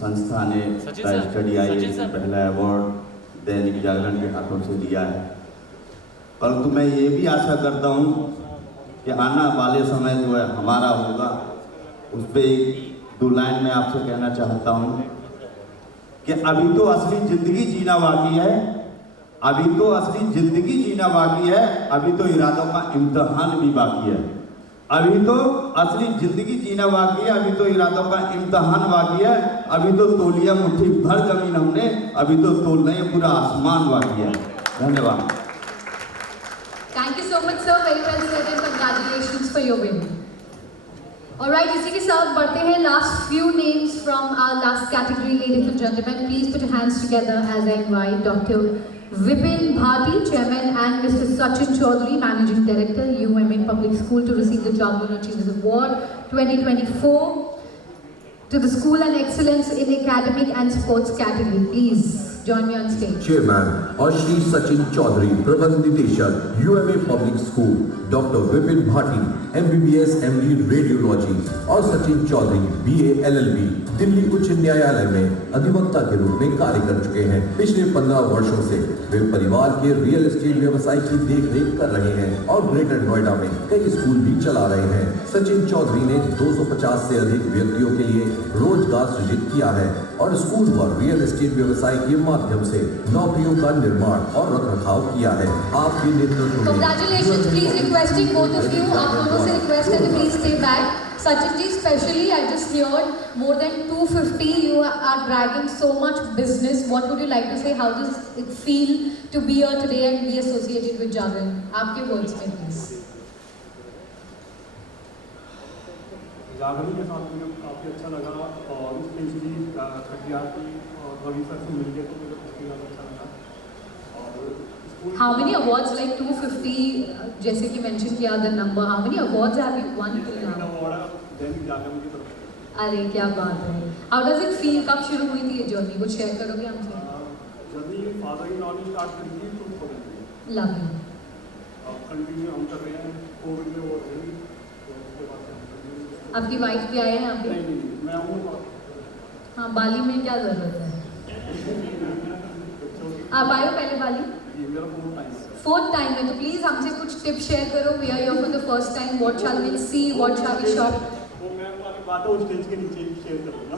संस्था ने स्टडी IAS से पहला अवार्ड दैनिक जागरण के हाथों से दिया है। परंतु मैं ये भी आशा करता हूँ कि आने वाले समय जो है हमारा होगा, उस पर एक दो लाइन में आपसे कहना चाहता हूँ कि अभी तो असली ज़िंदगी जीना बाकी है, अभी तो असली ज़िंदगी जीना बाकी है, अभी तो इरादों का इम्तहान भी बाकी है। अभी तो असली ज़िंदगी जीना बाकी है, अभी तो इरादों का इम्तहान बाकी है, अभी तो तोलिया मुट्ठी भर जमीन हमने, अभी तो तोलना है पूरा आसमान बाकी है। धन्यवाद। Thank you so much, sir. Very well said, and congratulations for your win. Alright, इसी के साथ बढ़ते हैं last few names from our last category, ladies and gentlemen. Please put your hands together as I invite Dr. Vipin Bhati, Chairman, and Mr. Sachin Chaudhary, Managing Director, UMA Public School, to receive the Jagran Achievers Award 2024 to the School and Excellence in Academic and Sports category. Please join me on stage. Chairman और श्री सचिन चौधरी, प्रबंध निदेशक, UMA public school, doctor Vipin Bhati, MBBS MD radiology और Sachin Chaudhary BA LLB, Delhi उच्च न्यायालय में अधिवक्ता के रूप में कार्य कर चुके हैं। पिछले 15 वर्षों से वे परिवार के रियल एस्टेट व्यवसाय की देखरेख कर रहे हैं और ग्रेटर नोएडा में कई स्कूल भी चला रहे हैं। सचिन चौधरी ने 250 से अधिक व्यक्तियों के लिए रोजगार सृजित किया है और स्कूल व रियल एस्टेट व्यवसाय के माध्यम से नौकरियों का निर्माण और रखरखाव किया है। आपके नेतृत्व में Congratulations, please requesting both of you. आप दोनों से request है कि please stay back. Sachin ji, especially I just heard more than 250 you are dragging so much business. What would you like to say? How does it feel to be here today and be associated with Jagran? आपके words में please. जागरण के साथ मुझे काफ़ी अच्छा लगा और specially Katiyar की और रवि सर से मिल के तो मुझे काफ़ी ज़्यादा अच्छा लगा। और How many awards, like 250, जैसे कि mention किया the number, how many awards have you won till now? Award Dainik Jagran की तरफ से। अरे क्या बात है। How does it feel? कब शुरू हुई थी ये जर्नी? कुछ शेयर करोगे हमसे? जर्नी फादर इन लॉ ने स्टार्ट करी थी 2000 में। Lovely. अब कंटिन्यू हम कर रहे हैं, कोविड में वो रही तो उसके बाद से हम continue। आपकी वाइफ भी आए हैं यहाँ पे? नहीं, मैं हूँ। हाँ, बाली में क्या ज़रूरत है? आप आए हो पहले बाली? ये मेरा फोर्थ टाइम है, तो प्लीज हमसे कुछ टिप्स शेयर करो। We are here for the first time, what shall we see, what shall we shop? वो मैं वाली बात है स्टेज के नीचे शेयर करूंगा।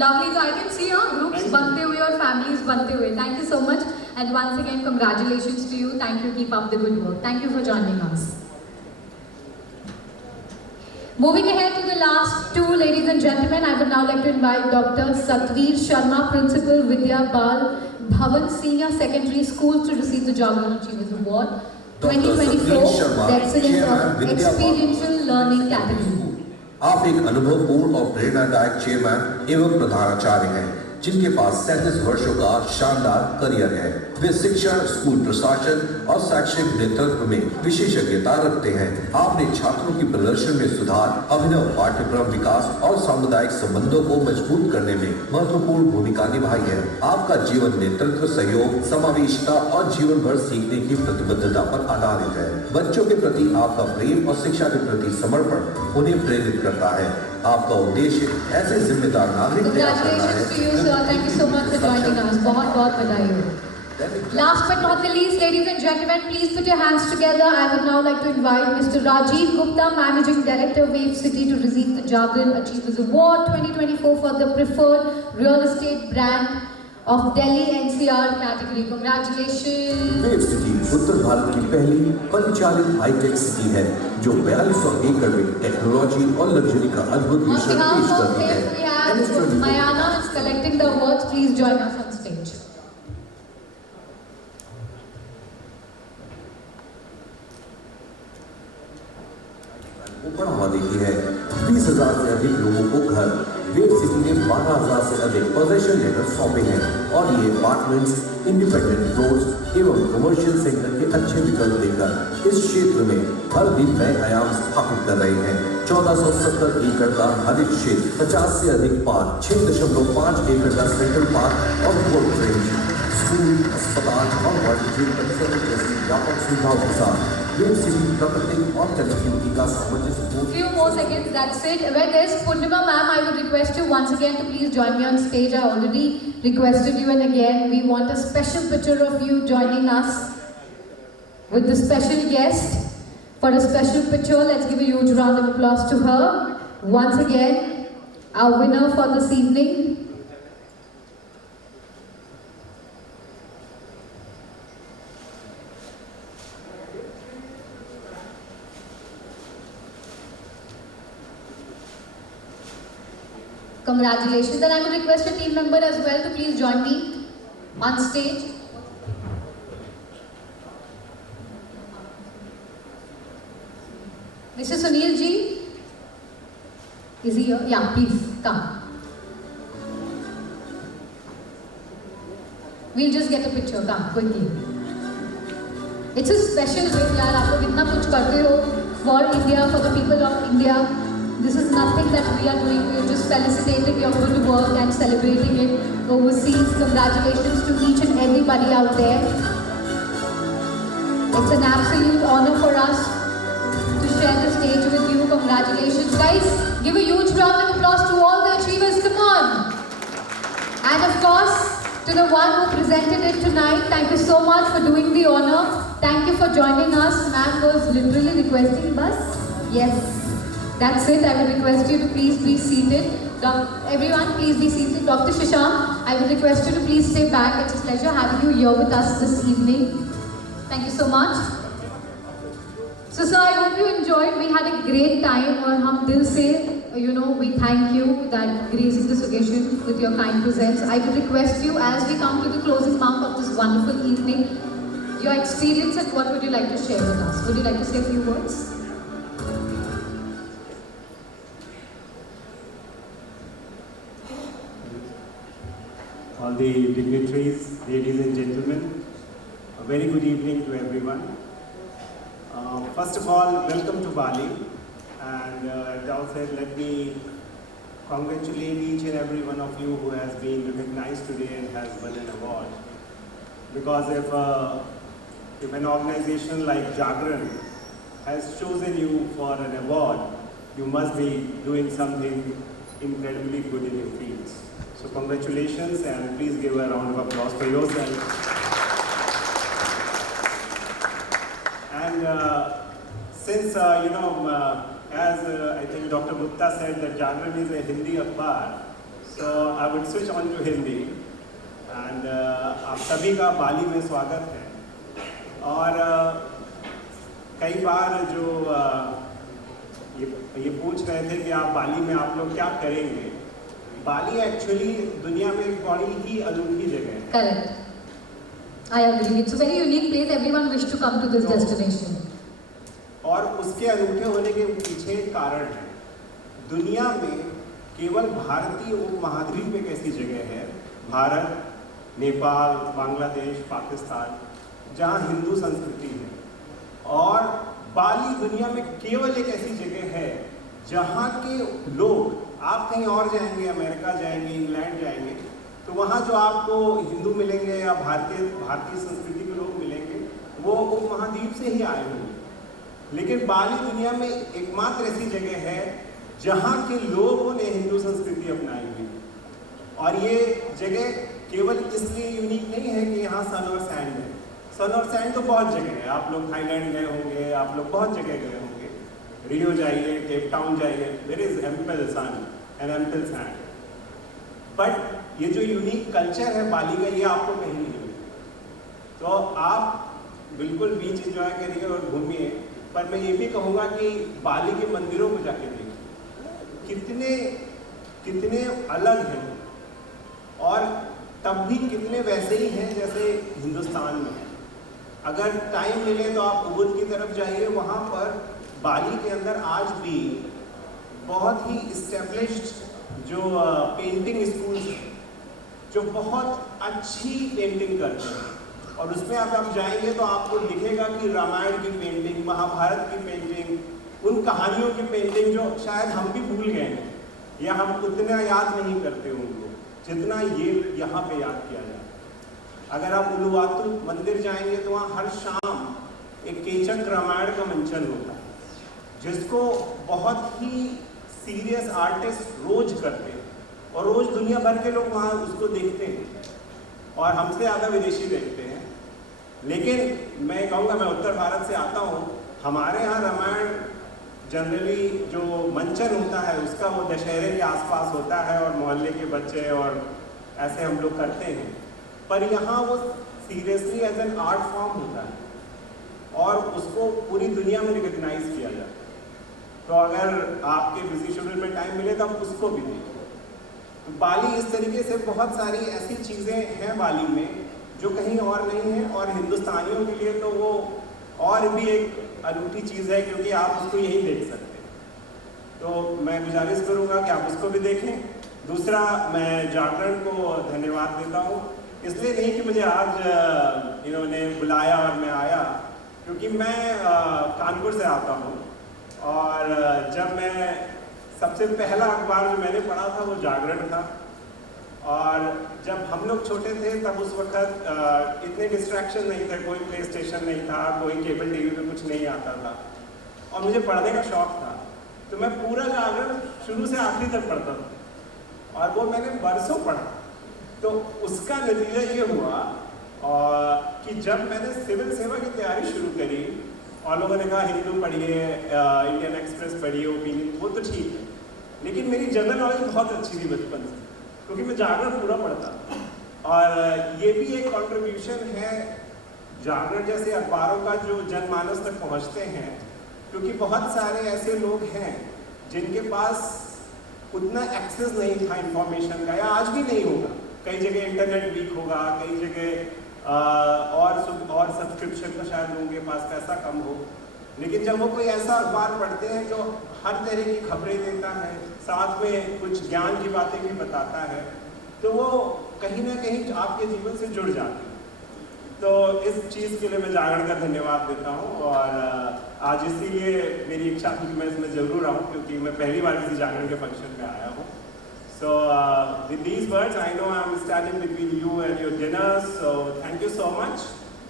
Lovely, so I can see your groups बनते हुए और families बनते हुए. Thank you so much, and once again congratulations to you. Thank you, keep up the good work. Thank you for joining us. Moving ahead to the last two, ladies and gentlemen, I would now like to invite Dr. Satveer Sharma, Principal, Vidya Bal Bhavan Senior Secondary School, to receive the Jagran Achievers Award 2024, the Excellence of Experiential Learning category. आप एक अनुभवपूर्ण और प्रेरणादायक chairman एवं प्रधानाचार्य हैं, जिनके पास 37 वर्षों का शानदार करियर है। वे शिक्षण, स्कूल प्रशासन और शैक्षिक नेतृत्व में विशेषज्ञता रखते हैं। आपने छात्रों की प्रदर्शन में सुधार, अभिनव पाठ्यक्रम विकास और सामुदायिक संबंधों को मजबूत करने में महत्वपूर्ण भूमिका निभाई है। आपका जीवन नेतृत्व, सहयोग, समावेशिता और जीवन भर सीखने की प्रतिबद्धता पर आधारित है। बच्चों के प्रति आपका प्रेम और शिक्षा के प्रति समर्पण उन्हें प्रेरित करता है। आपका उद्देश्य ऐसे जिम्मेदार नागरिक तैयार करना है। Thank you so much for joining us. बहुत बधाई हो। Last but not the least, ladies and gentlemen, please put your hands together. I would now like to invite Mr. Rajiv Gupta, Managing Director, Wave City, to receive the Jagran Achievers Award 2024 for the Preferred Real Estate Brand of Delhi NCR category. Congratulations. Wave city उत्तर भारत की पहली परिचालित hi tech city है, जो 4200 एकड़ में technology और luxury का अद्भुत On मिश्रण behalf पेश of करती है। him, we have Mayana is collecting the awards. Please join us on stage. बढ़ावा देती है। 20,000 से अधिक लोगों को घर। वेव सिटी ने 12,000 से अधिक पोजेशन लेटर सौंपे हैं और ये अपार्टमेंट्स, इंडिपेंडेंट रोड्स एवं कमर्शियल सेंटर के अच्छे विकल्प देकर इस क्षेत्र में हर दिन नए आयाम स्थापित कर रहे हैं। 1470 एकड़ का हरित क्षेत्र, 50 से अधिक पार्क, 6.5 एकड़ का सेंट्रल पार्क और कोल्ड रेंज, स्कूल, अस्पताल और वाणिज्यिक परिसर जैसी व्यापक सुविधाओं के साथ वेव सिटी प्राकृतिक और कनेक्टिविटी का सामंजस्यपूर्ण। Few more seconds, that's it. Where there's Purnima ma'am, I would request you once again to please join me on stage. I already requested you, and again we want a special picture of you joining us with the special guest. For a special picture, let's give a huge round of applause to her. Once again, our winner for this evening. Congratulations, and I would request a team member as well to please join me on stage. Mr. Sunil ji, is he here? Yeah, please come. We'll just get a picture. Come quickly. It's a special day, yaar. आप लोग इतना कुछ करते हो for India, for the people of India. This is nothing that we are doing. We are just felicitating your good work and celebrating it overseas. Congratulations to each and everybody out there. It's an absolute honor for us to share the stage with you. Congratulations, guys. Give a huge round of applause to all the achievers. Come on. And of course, to the one who presented it tonight, thank you so much for doing the honor. Thank you for joining us. Ma'am was literally requesting bus. Yes. That's it. I will request you to please be seated. Everyone, please be seated. Dr. Shashank, I will request you to please stay back. It's a pleasure having you here with us this evening. Thank you so much. So, sir, I hope you enjoyed. We had a great time. और हम दिल से, we thank you that gracing this occasion with your kind presence. I would request you, as we come to the closing mark of this wonderful evening, your experience and what would you like to share with us? Would you like to say a few words? all the dignitaries, ladies and gentlemen, a very good evening to everyone. First of all, welcome to Bali, and at the outset, let me congratulate each and every one of you who has been recognized today and has won an award. Because if an organization like Jagran has chosen you for an award, you must be doing something incredibly good in your fields. So congratulations, and please give a round of applause for yourself. And since, as I think Dr. Gupta said that Jagran is a Hindi akhbar, so I would switch on to Hindi. And आप सभी का बाली में स्वागत है। और कई बार जो ये पूछ रहे थे कि आप बाली में आप लोग क्या करेंगे, बाली एक्चुअली दुनिया में एक बड़ी ही अनूठी जगह है। Correct. I agree. It's a very unique place. Everyone wish to come to this destination. और उसके अनूठे होने के पीछे एक कारण है। दुनिया में केवल भारतीय उपमहाद्वीप एक ऐसी जगह है, भारत, नेपाल, बांग्लादेश, पाकिस्तान, जहाँ हिंदू संस्कृति है। और बाली दुनिया में केवल एक ऐसी जगह है जहाँ के लोग, आप कहीं और जाएंगे, अमेरिका जाएंगे, इंग्लैंड जाएंगे, तो वहाँ जो आपको हिंदू मिलेंगे या भारतीय संस्कृति के लोग मिलेंगे, वो उपमहाद्वीप से ही आए होंगे। लेकिन बाली दुनिया में एकमात्र ऐसी जगह है जहाँ के लोगों ने हिंदू संस्कृति अपनाई हुई। और ये जगह केवल इसलिए यूनिक नहीं है कि यहाँ सन और सैंड है। सन और सैंड तो बहुत जगह है, आप लोग थाईलैंड गए होंगे, आप लोग बहुत जगह गए होंगे, रियो जाइए, केप टाउन जाइए, there is ample sun and ample sand. But ये जो यूनिक कल्चर है बाली का, ये आपको कहीं नहीं मिलेगा। तो आप बिल्कुल बीच एंजॉय करिए और घूमिए, पर मैं ये भी कहूँगा कि बाली के मंदिरों को जाके देखिए, कितने अलग हैं, और तब भी कितने वैसे ही हैं जैसे हिंदुस्तान में है। अगर टाइम मिले तो आप उबुद की तरफ जाइए, वहाँ पर बाली के अंदर आज भी बहुत ही इस्टेब्लिश्ड जो पेंटिंग स्कूल्स हैं, जो बहुत अच्छी पेंटिंग करते हैं। और उसमें आप जाएंगे तो आपको दिखेगा कि रामायण की पेंटिंग, महाभारत की पेंटिंग, उन कहानियों की पेंटिंग जो शायद हम भी भूल गए हैं या हम उतना याद नहीं करते उनको जितना ये यहाँ पे याद किया जाए। अगर आप उलुवातु मंदिर जाएंगे तो वहाँ हर शाम एक केचक रामायण का मंचन होता है, जिसको बहुत ही सीरियस आर्टिस्ट रोज करते हैं, और रोज दुनिया भर के लोग वहाँ उसको देखते हैं, और हमसे ज़्यादा विदेशी देखते हैं। लेकिन मैं कहूँगा, मैं उत्तर भारत से आता हूँ, हमारे यहाँ रामायण जनरली जो मंचन होता है उसका वो दशहरे के आसपास होता है, और मोहल्ले के बच्चे और ऐसे हम लोग करते हैं। पर यहाँ वो seriously as an art form होता है, और उसको पूरी दुनिया में रिकग्नाइज किया जाता है। तो अगर आपके बिजी शेड्यूल में टाइम मिले तो आप उसको भी देखिए। तो बाली इस तरीके से बहुत सारी ऐसी चीज़ें हैं बाली में जो कहीं और नहीं है, और हिंदुस्तानियों के लिए तो वो और भी एक अनूठी चीज़ है, क्योंकि आप उसको यही देख सकते हैं। तो मैं गुजारिश करूँगा कि आप उसको भी देखें। दूसरा, मैं जागरण को धन्यवाद देता हूँ, इसलिए नहीं कि मुझे आज इन्होंने बुलाया और मैं आया, क्योंकि मैं कानपुर से आता हूँ, और जब मैं सबसे पहला अखबार जो मैंने पढ़ा था वो जागरण था। और जब हम लोग छोटे थे तब उस वक्त इतने डिस्ट्रैक्शन नहीं थे, कोई प्ले स्टेशन नहीं था, कोई केबल टीवी पे कुछ नहीं आता था, और मुझे पढ़ने का शौक़ था। तो मैं पूरा जागरण शुरू से आखिरी तक पढ़ता था, और वो मैंने बरसों पढ़ा। तो उसका नतीजा ये हुआ कि जब मैंने सिविल सेवा की तैयारी शुरू करी, और लोगों ने कहा हिंदू पढ़िए, इंडियन एक्सप्रेस पढ़िए, ओपिनियन, वो तो ठीक है, लेकिन मेरी जनरल नॉलेज बहुत अच्छी थी बचपन से, क्योंकि मैं जागरण पूरा पढ़ता। और ये भी एक कंट्रीब्यूशन है जागरण जैसे अखबारों का जो जनमानस तक पहुंचते हैं, क्योंकि बहुत सारे ऐसे लोग हैं जिनके पास उतना एक्सेस नहीं था इंफॉर्मेशन का, या आज भी नहीं होगा। कई जगह इंटरनेट वीक होगा, कई जगह और सब्सक्रिप्शन का शायद लोगों के पास पैसा कम हो, लेकिन जब वो कोई ऐसा अखबार पढ़ते हैं जो हर तरह की खबरें देता है, साथ में कुछ ज्ञान की बातें भी बताता है, तो वो कहीं ना कहीं आपके जीवन से जुड़ जाते हैं। तो इस चीज़ के लिए मैं जागरण का धन्यवाद देता हूँ, और आज इसीलिए मेरी इच्छा थी कि मैं इसमें ज़रूर आऊँ, क्योंकि मैं पहली बार किसी जागरण के फंक्शन में आया हूँ। So with these words, I know I'm standing between you and your dinner, so thank you so much,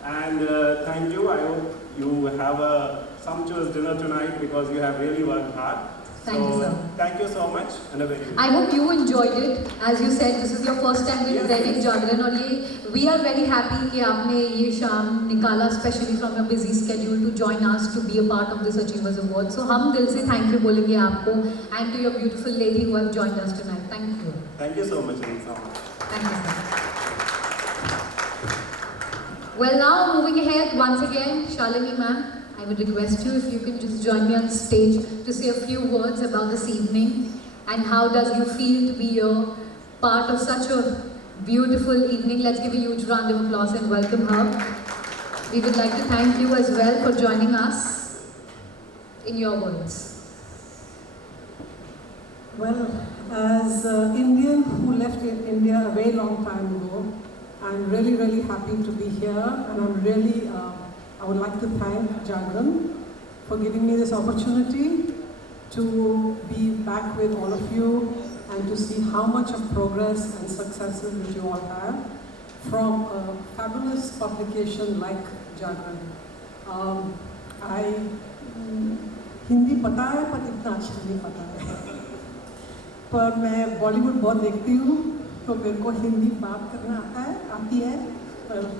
and thank you. I hope you have a sumptuous dinner tonight because you have really worked hard. Thank you, sir. Thank you so much, and a very good. I hope you enjoyed it. As you said, this is your first time with Dainik Jagran, और ये we are very happy कि आपने ये शाम निकाला specially from your busy schedule to join us to be a part of this Achievers Award. So हम दिल से thank you बोलेंगे आपको and to your beautiful lady who have joined us tonight. Thank you. Thank you so much, Anisa. Thank you, sir. Well, now moving ahead once again, Shalini ma'am, I would request you if you can just join me on stage to say a few words about this evening and how does you feel to be a part of such a beautiful evening. Let's give a huge round of applause and welcome her. We would like to thank you as well for joining us. In your words. Well, as an Indian who left India a very long time ago, I'm really, really happy to be here, and I'm really, I would like to thank Jagran for giving me this opportunity to be back with all of you and to see how much of progress and successes that you all have from a fabulous publication like Jagran. Hindi पता है पर इतना अच्छा नहीं पता है, पर मैं बॉलीवुड बहुत देखती हूँ तो मेरे को हिंदी बात करना आती है, पर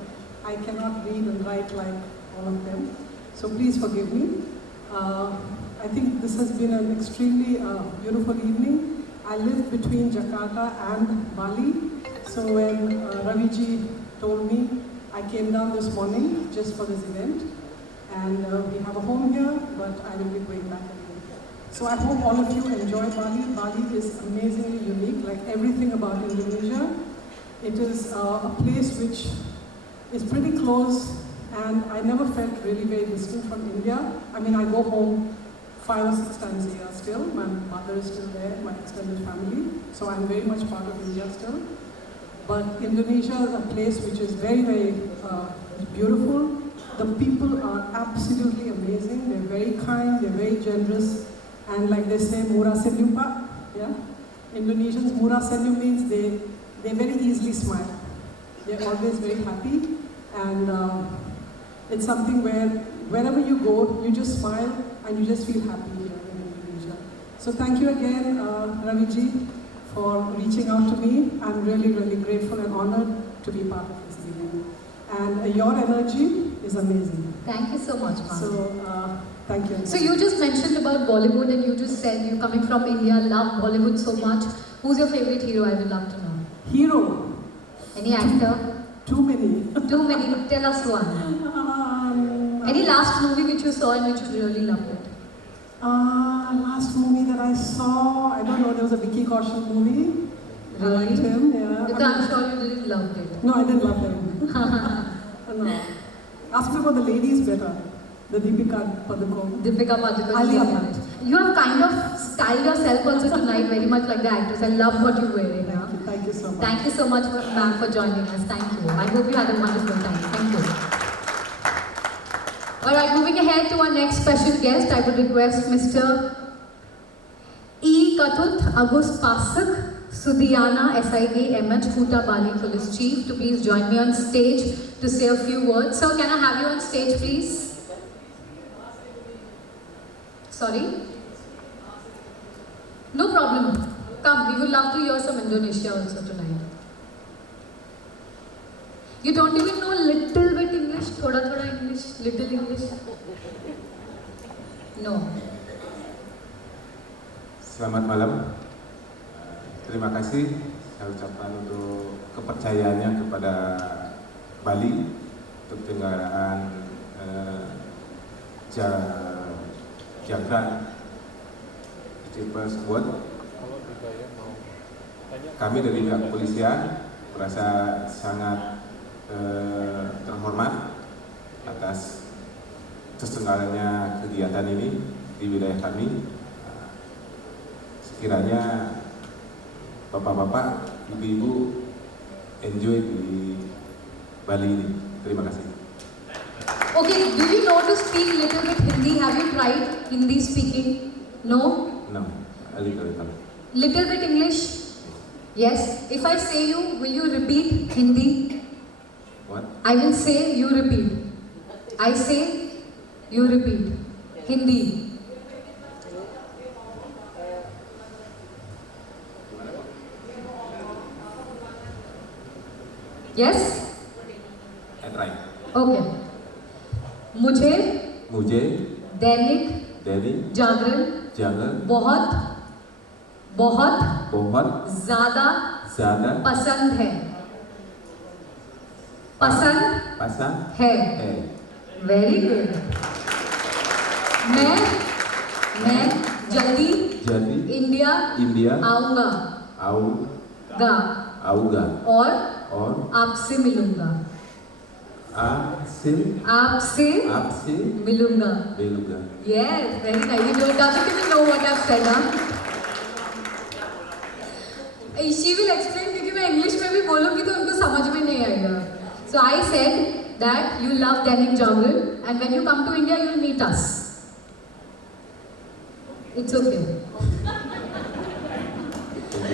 I cannot read and write like all of them. So please forgive me. I think this has been an extremely beautiful evening. I live between Jakarta and Bali. So when Raviji told me, I came down this morning just for this event. And we have a home here, but I will be going back again. So I hope all of you enjoy Bali. Bali is amazingly unique, like everything about Indonesia. It is a place which is pretty close, and I never felt really very distant from India. I mean, I go home 5 or 6 times a year still. My mother is still there, my extended family. So I'm very much part of India still. But Indonesia is a place which is very, very beautiful. The people are absolutely amazing. They're very kind, they're very generous. And like they say, murah senyum pak, yeah? Indonesians, murah senyum means they very easily smile. They're always very happy. And it's something where wherever you go, you just smile and you just feel happy here in Indonesia. So thank you again, Raviji, for reaching out to me. I'm really, really grateful and honored to be part of this evening. And your energy is amazing. Thank you so much, ma'am. So, thank you. So you just mentioned about Bollywood, and you just said you're coming from India, love Bollywood so much. Who's your favorite hero? I would love to know. Hero? Any actor? Too many. Too many. Tell us one. Any last movie which you saw and which you really loved it? Last movie that I saw, I don't know, there was a Vicky Kaushal movie. Really? I liked him, yeah. Because I'm sure you didn't love it. No, I didn't love him. No. Ask me about the ladies better. The Deepika Padukone. Deepika Padukone. Alia Bhatt. You have kind of styled yourself also tonight very much like the actress. I love what you're wearing. Thank you so much. Thank you so much, ma'am, for joining us. Thank you. I hope you had a wonderful time. Thank you. Alright, moving ahead to our next special guest, I would request Mr. E. Katut Agus Pasak, Sudiana SIA MH Kuta Bali Police Chief, to please join me on stage to say a few words. Sir, can I have you on stage, please? Sorry? No problem. Come, we would love to hear some Indonesia also tonight. You don't even know little bit English? Thoda English? Little English? No. Selamat malam. Terima kasih saya ucapkan untuk kepercayaannya kepada Bali untuk penyelenggaraan Jagran Achievers Award. Kami dari pihak kepolisian merasa sangat terhormat atas terselenggaranya kegiatan ini di wilayah kami. Sekiranya bapak-bapak, ibu-ibu enjoy di Bali ini. Terima kasih. Okay, do you know to speak little bit Hindi? Have you tried Hindi speaking? No? No, a little. Little bit English? Yes. If I say you, will you repeat Hindi? What? I will say, you repeat. I say, you repeat. Hindi. Yes? I try. Okay. मुझे दैनिक जागरण बहुत ज्यादा पसंद है। पसंद है। Very good. मैं जल्दी India आऊंगा और आपसे मिलूंगा। आपसे मिलूंगा। Yes, very nice. You doesn't even know what I've said, huh? She will explain क्योंकि मैं इंग्लिश में भी बोलूँगी तो उनको समझ में नहीं आएगा. So I said that you love Dainik Jagran and when you come to India you will meet us. It's okay.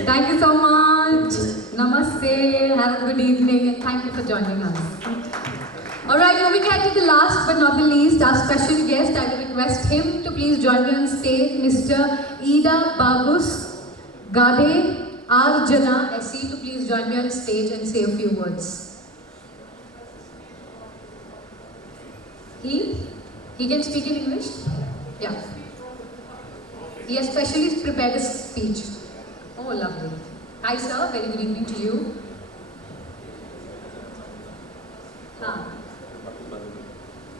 Thank you so much. Namaste. Have a good evening and thank you for joining us. Alright, moving ahead to the last but not the least, our special guest. I will request him to please join me on stage, Mr. Ida Bagus Gade Arjana SE, to please join me on stage and say a few words. He can speak in English? Yeah. He has specially prepared a speech. Oh, lovely. Hi sir, very good evening to you.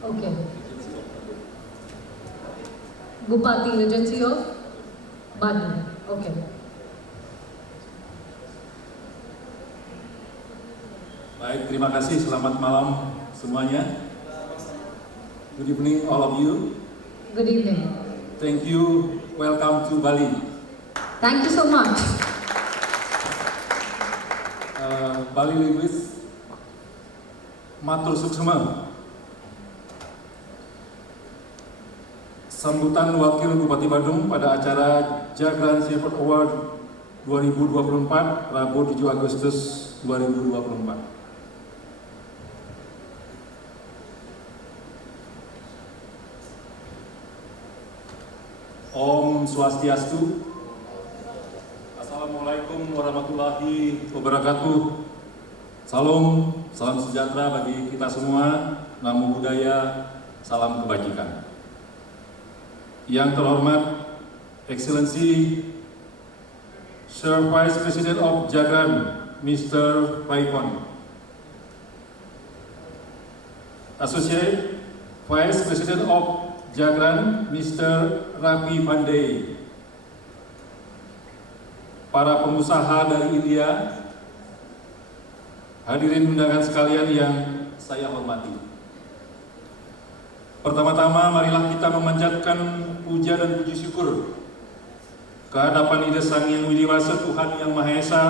Okay. Bupati, Agency of Bandung. Okay. Baik, terima kasih. Selamat malam semuanya. Good evening all of you. Good evening. Thank you. Welcome to Bali. Thank you so much. Bali linguist Matur Suksema. Sambutan Wakil Bupati Bandung pada acara Jagran Shepherd Award 2024 Rabu 7 Agustus 2024. Om Swastiastu. Assalamualaikum warahmatullahi wabarakatuh. Salam sejahtera bagi kita semua. Namo Buddhaya, salam kebajikan. Yang terhormat Excellency Sir Vice President of Jagran, Mr. Paikon. Associate Vice President of Jagran, Mr. Ravi Pandey. Para pengusaha dari India, hadirin undangan sekalian yang saya hormati. Pertama-tama marilah kita memanjatkan puja dan puji syukur kehadapan Ida Sang Hyang Widi Wasa Tuhan Yang Maha Esa,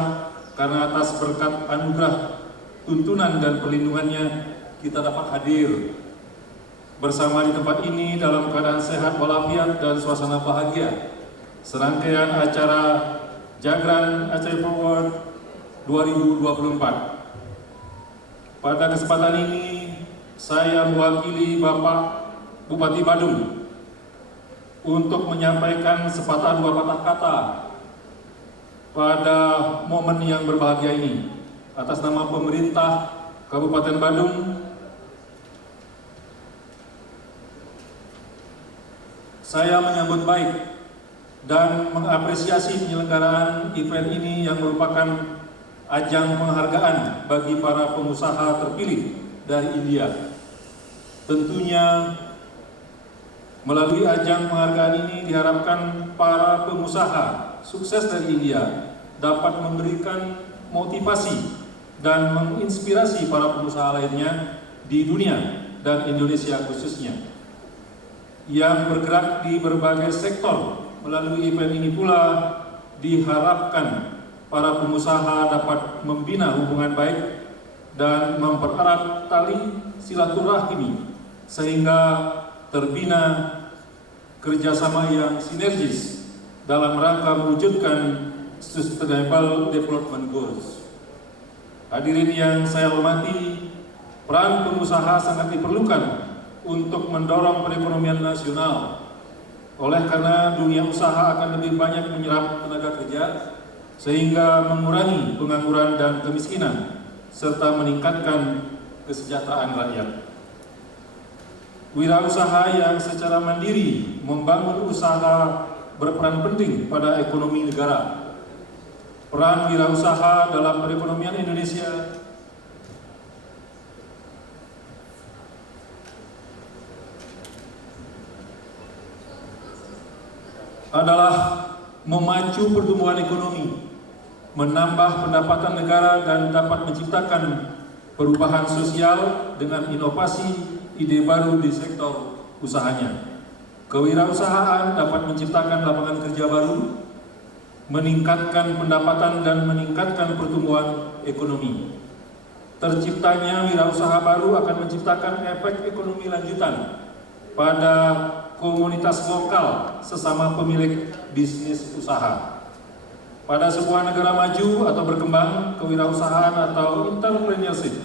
karena atas berkat anugerah, tuntunan dan perlindungannya kita dapat hadir bersama di tempat ini dalam keadaan sehat walafiat dan suasana bahagia. Serangkaian acara Jagran Achievement Award 2024. Pada kesempatan ini saya mewakili Bapak Bupati Bandung untuk menyampaikan sepatah dua patah kata pada momen yang berbahagia ini. Atas nama pemerintah Kabupaten Bandung, saya menyambut baik dan mengapresiasi penyelenggaraan event ini yang merupakan ajang penghargaan bagi para pengusaha terpilih dari India. Tentunya melalui ajang penghargaan ini diharapkan para pengusaha sukses dari India dapat memberikan motivasi dan menginspirasi para pengusaha lainnya di dunia dan Indonesia khususnya yang bergerak di berbagai sektor. Melalui event ini pula diharapkan para pengusaha dapat membina hubungan baik dan mempererat tali silaturahmi sehingga terbina kerjasama yang sinergis dalam rangka mewujudkan Sustainable Development Goals. Hadirin yang saya hormati, peran pengusaha sangat diperlukan untuk mendorong perekonomian nasional. Oleh karena dunia usaha akan lebih banyak menyerap tenaga kerja, sehingga mengurangi pengangguran dan kemiskinan, serta meningkatkan kesejahteraan rakyat. Wirausaha yang secara mandiri membangun usaha berperan penting pada ekonomi negara. Peran wirausaha dalam perekonomian Indonesia adalah memacu pertumbuhan ekonomi, menambah pendapatan negara dan dapat menciptakan perubahan sosial dengan inovasi ide baru di sektor usahanya. Kewirausahaan dapat menciptakan lapangan kerja baru, meningkatkan pendapatan dan meningkatkan pertumbuhan ekonomi. Terciptanya wirausaha baru akan menciptakan efek ekonomi lanjutan pada komunitas lokal sesama pemilik bisnis usaha. Pada sebuah negara maju atau berkembang, kewirausahaan atau entrepreneurship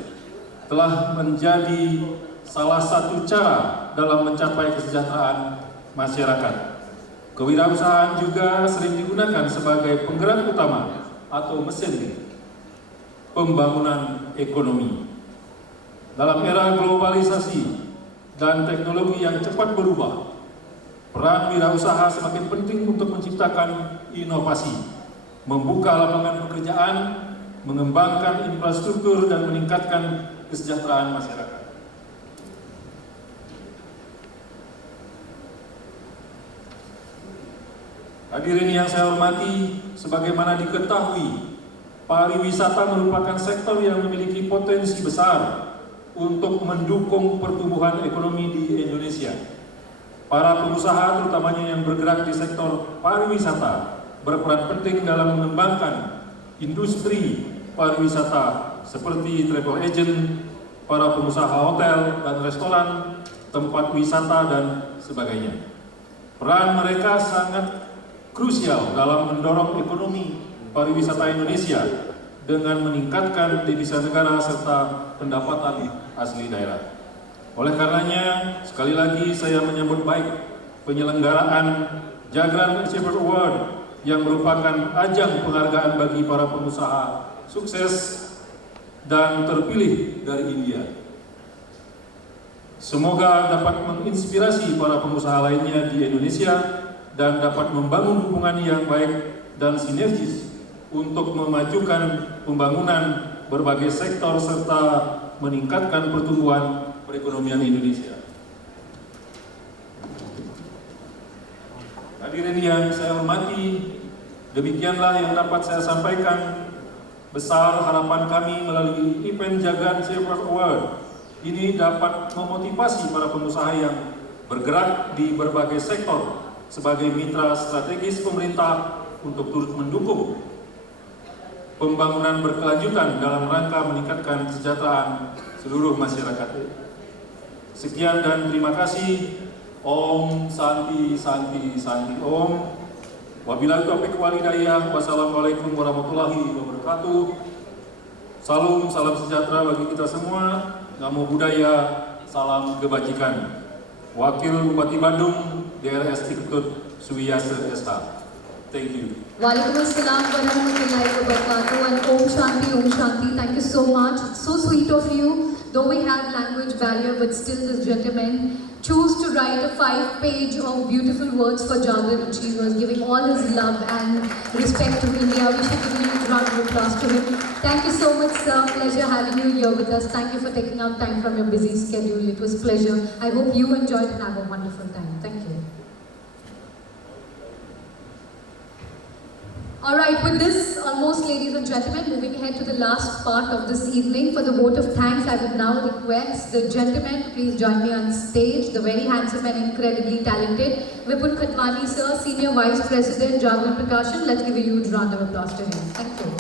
telah menjadi salah satu cara dalam mencapai kesejahteraan masyarakat. Kewirausahaan juga sering digunakan sebagai penggerak utama atau mesin pembangunan ekonomi. Dalam era globalisasi dan teknologi yang cepat berubah, peran wirausaha semakin penting untuk menciptakan inovasi, membuka lapangan pekerjaan, mengembangkan infrastruktur dan meningkatkan kesejahteraan masyarakat. Hadirin yang saya hormati, sebagaimana diketahui, pariwisata merupakan sektor yang memiliki potensi besar untuk mendukung pertumbuhan ekonomi di Indonesia. Para pengusaha, terutamanya yang bergerak di sektor pariwisata, berperan penting dalam mengembangkan industri pariwisata seperti travel agent, para pengusaha hotel dan restoran, tempat wisata, dan sebagainya. Peran mereka sangat krusial dalam mendorong ekonomi pariwisata Indonesia dengan meningkatkan devisa negara serta pendapatan asli daerah. Oleh karenanya, sekali lagi saya menyambut baik penyelenggaraan Jagran Achievement Award yang merupakan ajang penghargaan bagi para pengusaha sukses dan terpilih dari India. Semoga dapat menginspirasi para pengusaha lainnya di Indonesia dan dapat membangun hubungan yang baik dan sinergis untuk memajukan pembangunan berbagai sektor serta meningkatkan pertumbuhan perekonomian Indonesia. Hadirin yang saya hormati, demikianlah yang dapat saya sampaikan. Besar harapan kami melalui event Jagran Achievement Award ini dapat memotivasi para pengusaha yang bergerak di berbagai sektor sebagai mitra strategis pemerintah untuk turut mendukung pembangunan berkelanjutan dalam rangka meningkatkan kesejahteraan seluruh masyarakat. Sekian dan terima kasih. Om Santi Santi Santi Om. Wabillahi taufiq wal hidayah. Wassalamualaikum warahmatullahi wabarakatuh. Salam sejahtera bagi kita semua. Namo Buddhaya, salam kebajikan. Wakil Bupati Bandung, DRS Ikutut Suwiyasa SH. Thank you. Waalaikumsalam warahmatullahi wabarakatuh and Om Shanti, Om Shanti. Thank you so much. It's so sweet of you. Though we have language barrier, but still this gentleman chose to write a 5-page of beautiful words for Jagran Achievers, giving all his love and respect to India. We should give a huge round of applause to him. Thank you so much, sir. Pleasure having you here with us. Thank you for taking out time from your busy schedule. It was a pleasure. I hope you enjoyed and have a wonderful time. Thank you. Alright, with this, almost, ladies ladies and gentlemen, moving ahead to the last part of this evening. For the vote of thanks, I would now request the gentlemen to please join me on stage. The very handsome and incredibly talented Vipul Khatwani sir, Senior Vice President, Jagran Prakashan. Let's give a huge round of applause to him. Thank you.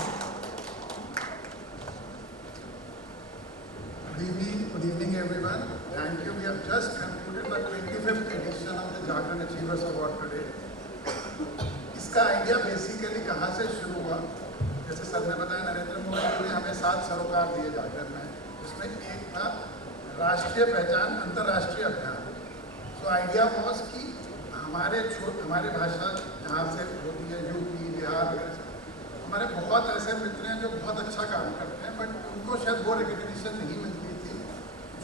Good evening everyone. Thank you. We have just concluded the 25th edition of the Jagran Achievers Award today. इसका idea basically कहाँ से शुरू हुआ? जैसे sir ने बताया, नरेंद्र मोदी ने हमें 7 सरोकार दिए जागरण में, जिसमें एक था राष्ट्रीय पहचान अंतर्राष्ट्रीय अभियान। तो आइडिया वॉज कि हमारे भाषा जहाँ से होती है, यूपी, बिहार वगैरह, हमारे बहुत ऐसे मित्र हैं जो बहुत अच्छा काम करते हैं, बट उनको शायद वो रिकग्निशन नहीं मिलती थी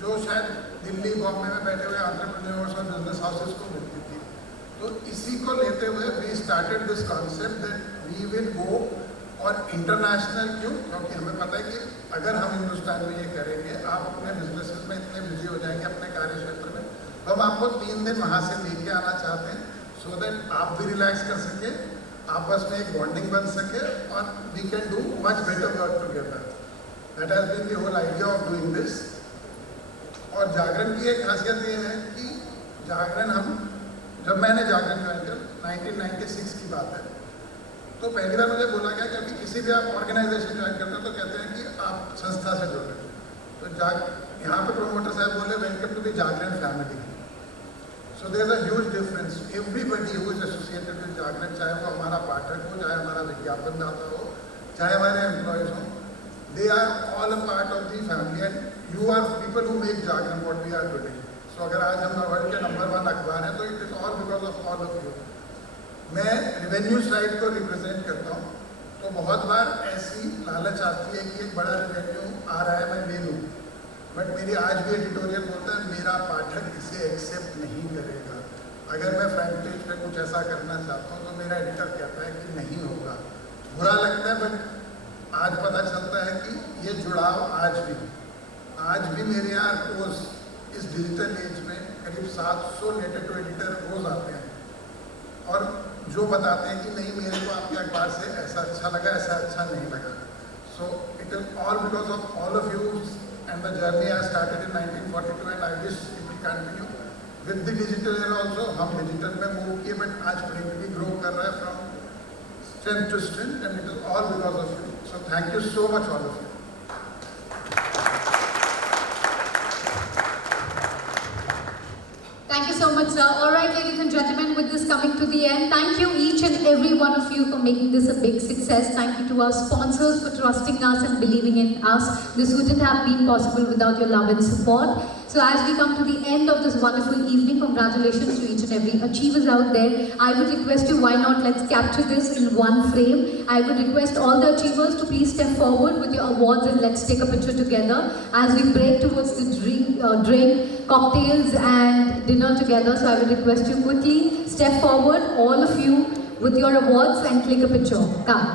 जो शायद दिल्ली, बॉम्बे में बैठे हुए एंटरप्रेन्योर्स और बिजनेस हाउसेस को मिलती थी। तो इसी को लेते हुए we started this concept that we will go और इंटरनेशनल। क्यों? क्योंकि हमें पता है कि अगर हम हिंदुस्तान में ये करेंगे, आप अपने बिजनेसेस में इतने बिजी हो जाएंगे अपने कार्य क्षेत्र में, तो हम आपको 3 दिन वहाँ से लेके आना चाहते हैं, सो दैट आप भी रिलैक्स कर सके, आपस में एक बॉन्डिंग बन सके और we can do much better work together. That has been the whole idea of doing this. और जागरण की एक खासियत ये है कि जागरण जब मैंने जागरण ज्वाइन किया 1996 की बात है, तो पहली बार मुझे बोला गया कि किसी भी आप ऑर्गेनाइजेशन ज्वाइन करते हैं तो कहते हैं कि आप संस्था से जुड़ रहे हैं। तो यहाँ पे प्रोमोटर साहब बोले welcome to the Jagran family. So there is a huge difference. Everybody who is associated with Jagran, चाहे वो हमारा पाठक हो, चाहे हमारा विज्ञापन दाता हो, चाहे हमारे एम्प्लॉयज हो, they are all a part of the family and you are people who make Jagran what we are today. तो अगर आज हम वर्ल्ड के नंबर 1 अखबार हैं तो it is all because of all of you. मैं रेवेन्यू साइड को रिप्रेजेंट करता हूँ, तो बहुत बार ऐसी लालच आती है कि एक बड़ा रेवेन्यू आ रहा है, मैं ले लूँ, बट मेरी आज भी एडिटोरियल बोलता है मेरा पाठक इसे एक्सेप्ट नहीं करेगा। अगर मैं फ्रंट पेज पे कुछ ऐसा करना चाहता हूँ तो मेरा एडिटर कहता है कि नहीं होगा। बुरा लगता है, बट आज पता चलता है कि ये जुड़ाव आज भी मेरे यहाँ रोज इस डिजिटल एज में करीब 700 लेटर टू एडिटर रोज आते हैं और जो बताते हैं कि नहीं, मेरे को आपके अखबार से ऐसा अच्छा लगा, ऐसा अच्छा नहीं लगा। So it is all because of all of you and the journey I started in 1942 and I wish it will continue with the digital era also. हम डिजिटल में मूव किए, बट आज प्रिंट भी ग्रो कर रहा है from strength to strength and it is all because of you. So thank you so much all of you. Thank you so much, sir. All right, ladies and gentlemen, with this coming to the end, thank you each and every one of you for making this a big success. Thank you to our sponsors for trusting us and believing in us. This wouldn't have been possible without your love and support. So as we come to the end of this wonderful evening, congratulations to each and every achievers out there. I would request you, why not, let's capture this in one frame. I would request all the achievers to please step forward with your awards and let's take a picture together as we break towards the drink, cocktails and dinner together. So I would request you quickly step forward, all of you, with your awards and click a picture. Come.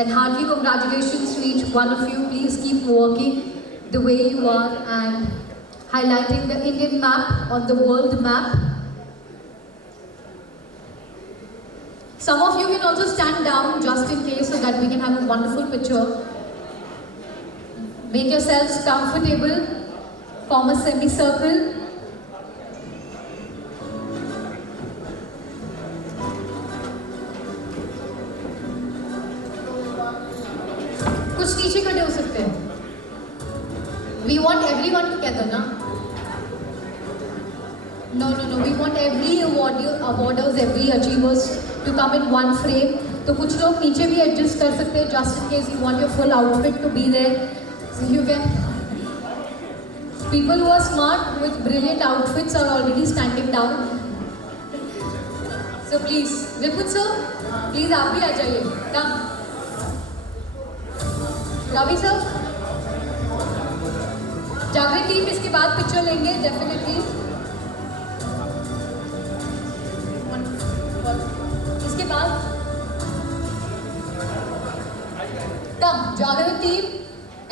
And heartily congratulations to each one of you. Please keep working the way you are and highlighting the Indian map on the world map. Some of you can also stand down just in case so that we can have a wonderful picture. Make yourselves comfortable. Form a semicircle. कुछ नीचे खड़े हो सकते हैं. We want everyone together, na? No. We want every awarders, every achievers to come in one frame. तो कुछ लोग नीचे भी adjust कर सकते हैं, just in case you want your full outfit to be there. So you can. People who are smart with brilliant outfits are already standing down. So please, Vipul sir, please आप भी आ जाइए. Come. Ravi sir, जागरण team इसके बाद picture लेंगे definitely. इसके बाद come Jagran team,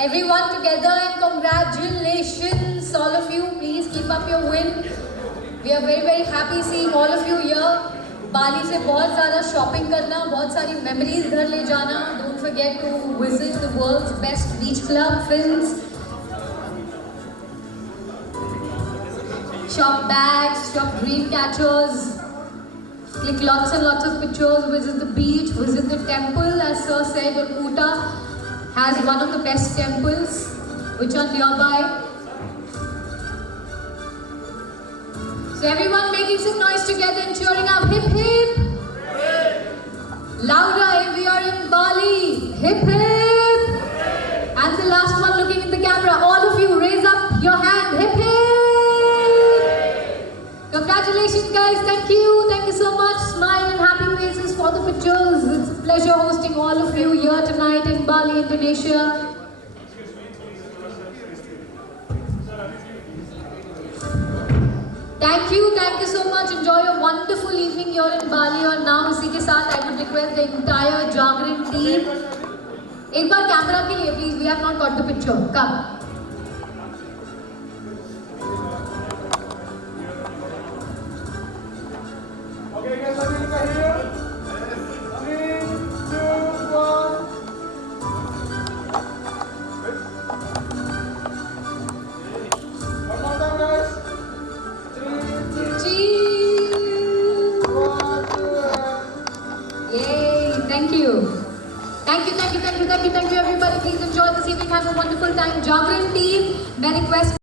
everyone together and congratulations all of you. Please keep up your win. We are very happy seeing all of you here. बाली से बहुत ज़्यादा शॉपिंग करना, बहुत सारी मेमोरीज घर ले जाना. Don't forget to visit the world's best beach club, Fins. Shop bags, shop dream catchers. Click lots and lots of pictures. Visit the beach, visit the temple. As Sir said, Uta has one of the best temples, which are nearby. So everyone making some noise together and cheering up. Hip hip! Louder if we are in Bali. Hip hip! And the last one looking in the camera. All of you raise up your hand. Hip hip! Congratulations guys. Thank you. Thank you so much. Smile and happy faces for the pictures. It's a pleasure hosting all of you here tonight in Bali, Indonesia. Thank you so much. Enjoy a wonderful evening here in Bali. और now इसी के साथ I would request the entire Jagran team. एक बार camera के लिए please. We have not got the picture. Come. Okay, guys, let me look at here. 3, 2, 1. One more time, guys. Yay! Thank you. Thank you everybody. Please enjoy this evening. Have a wonderful time. Jagran team, may I request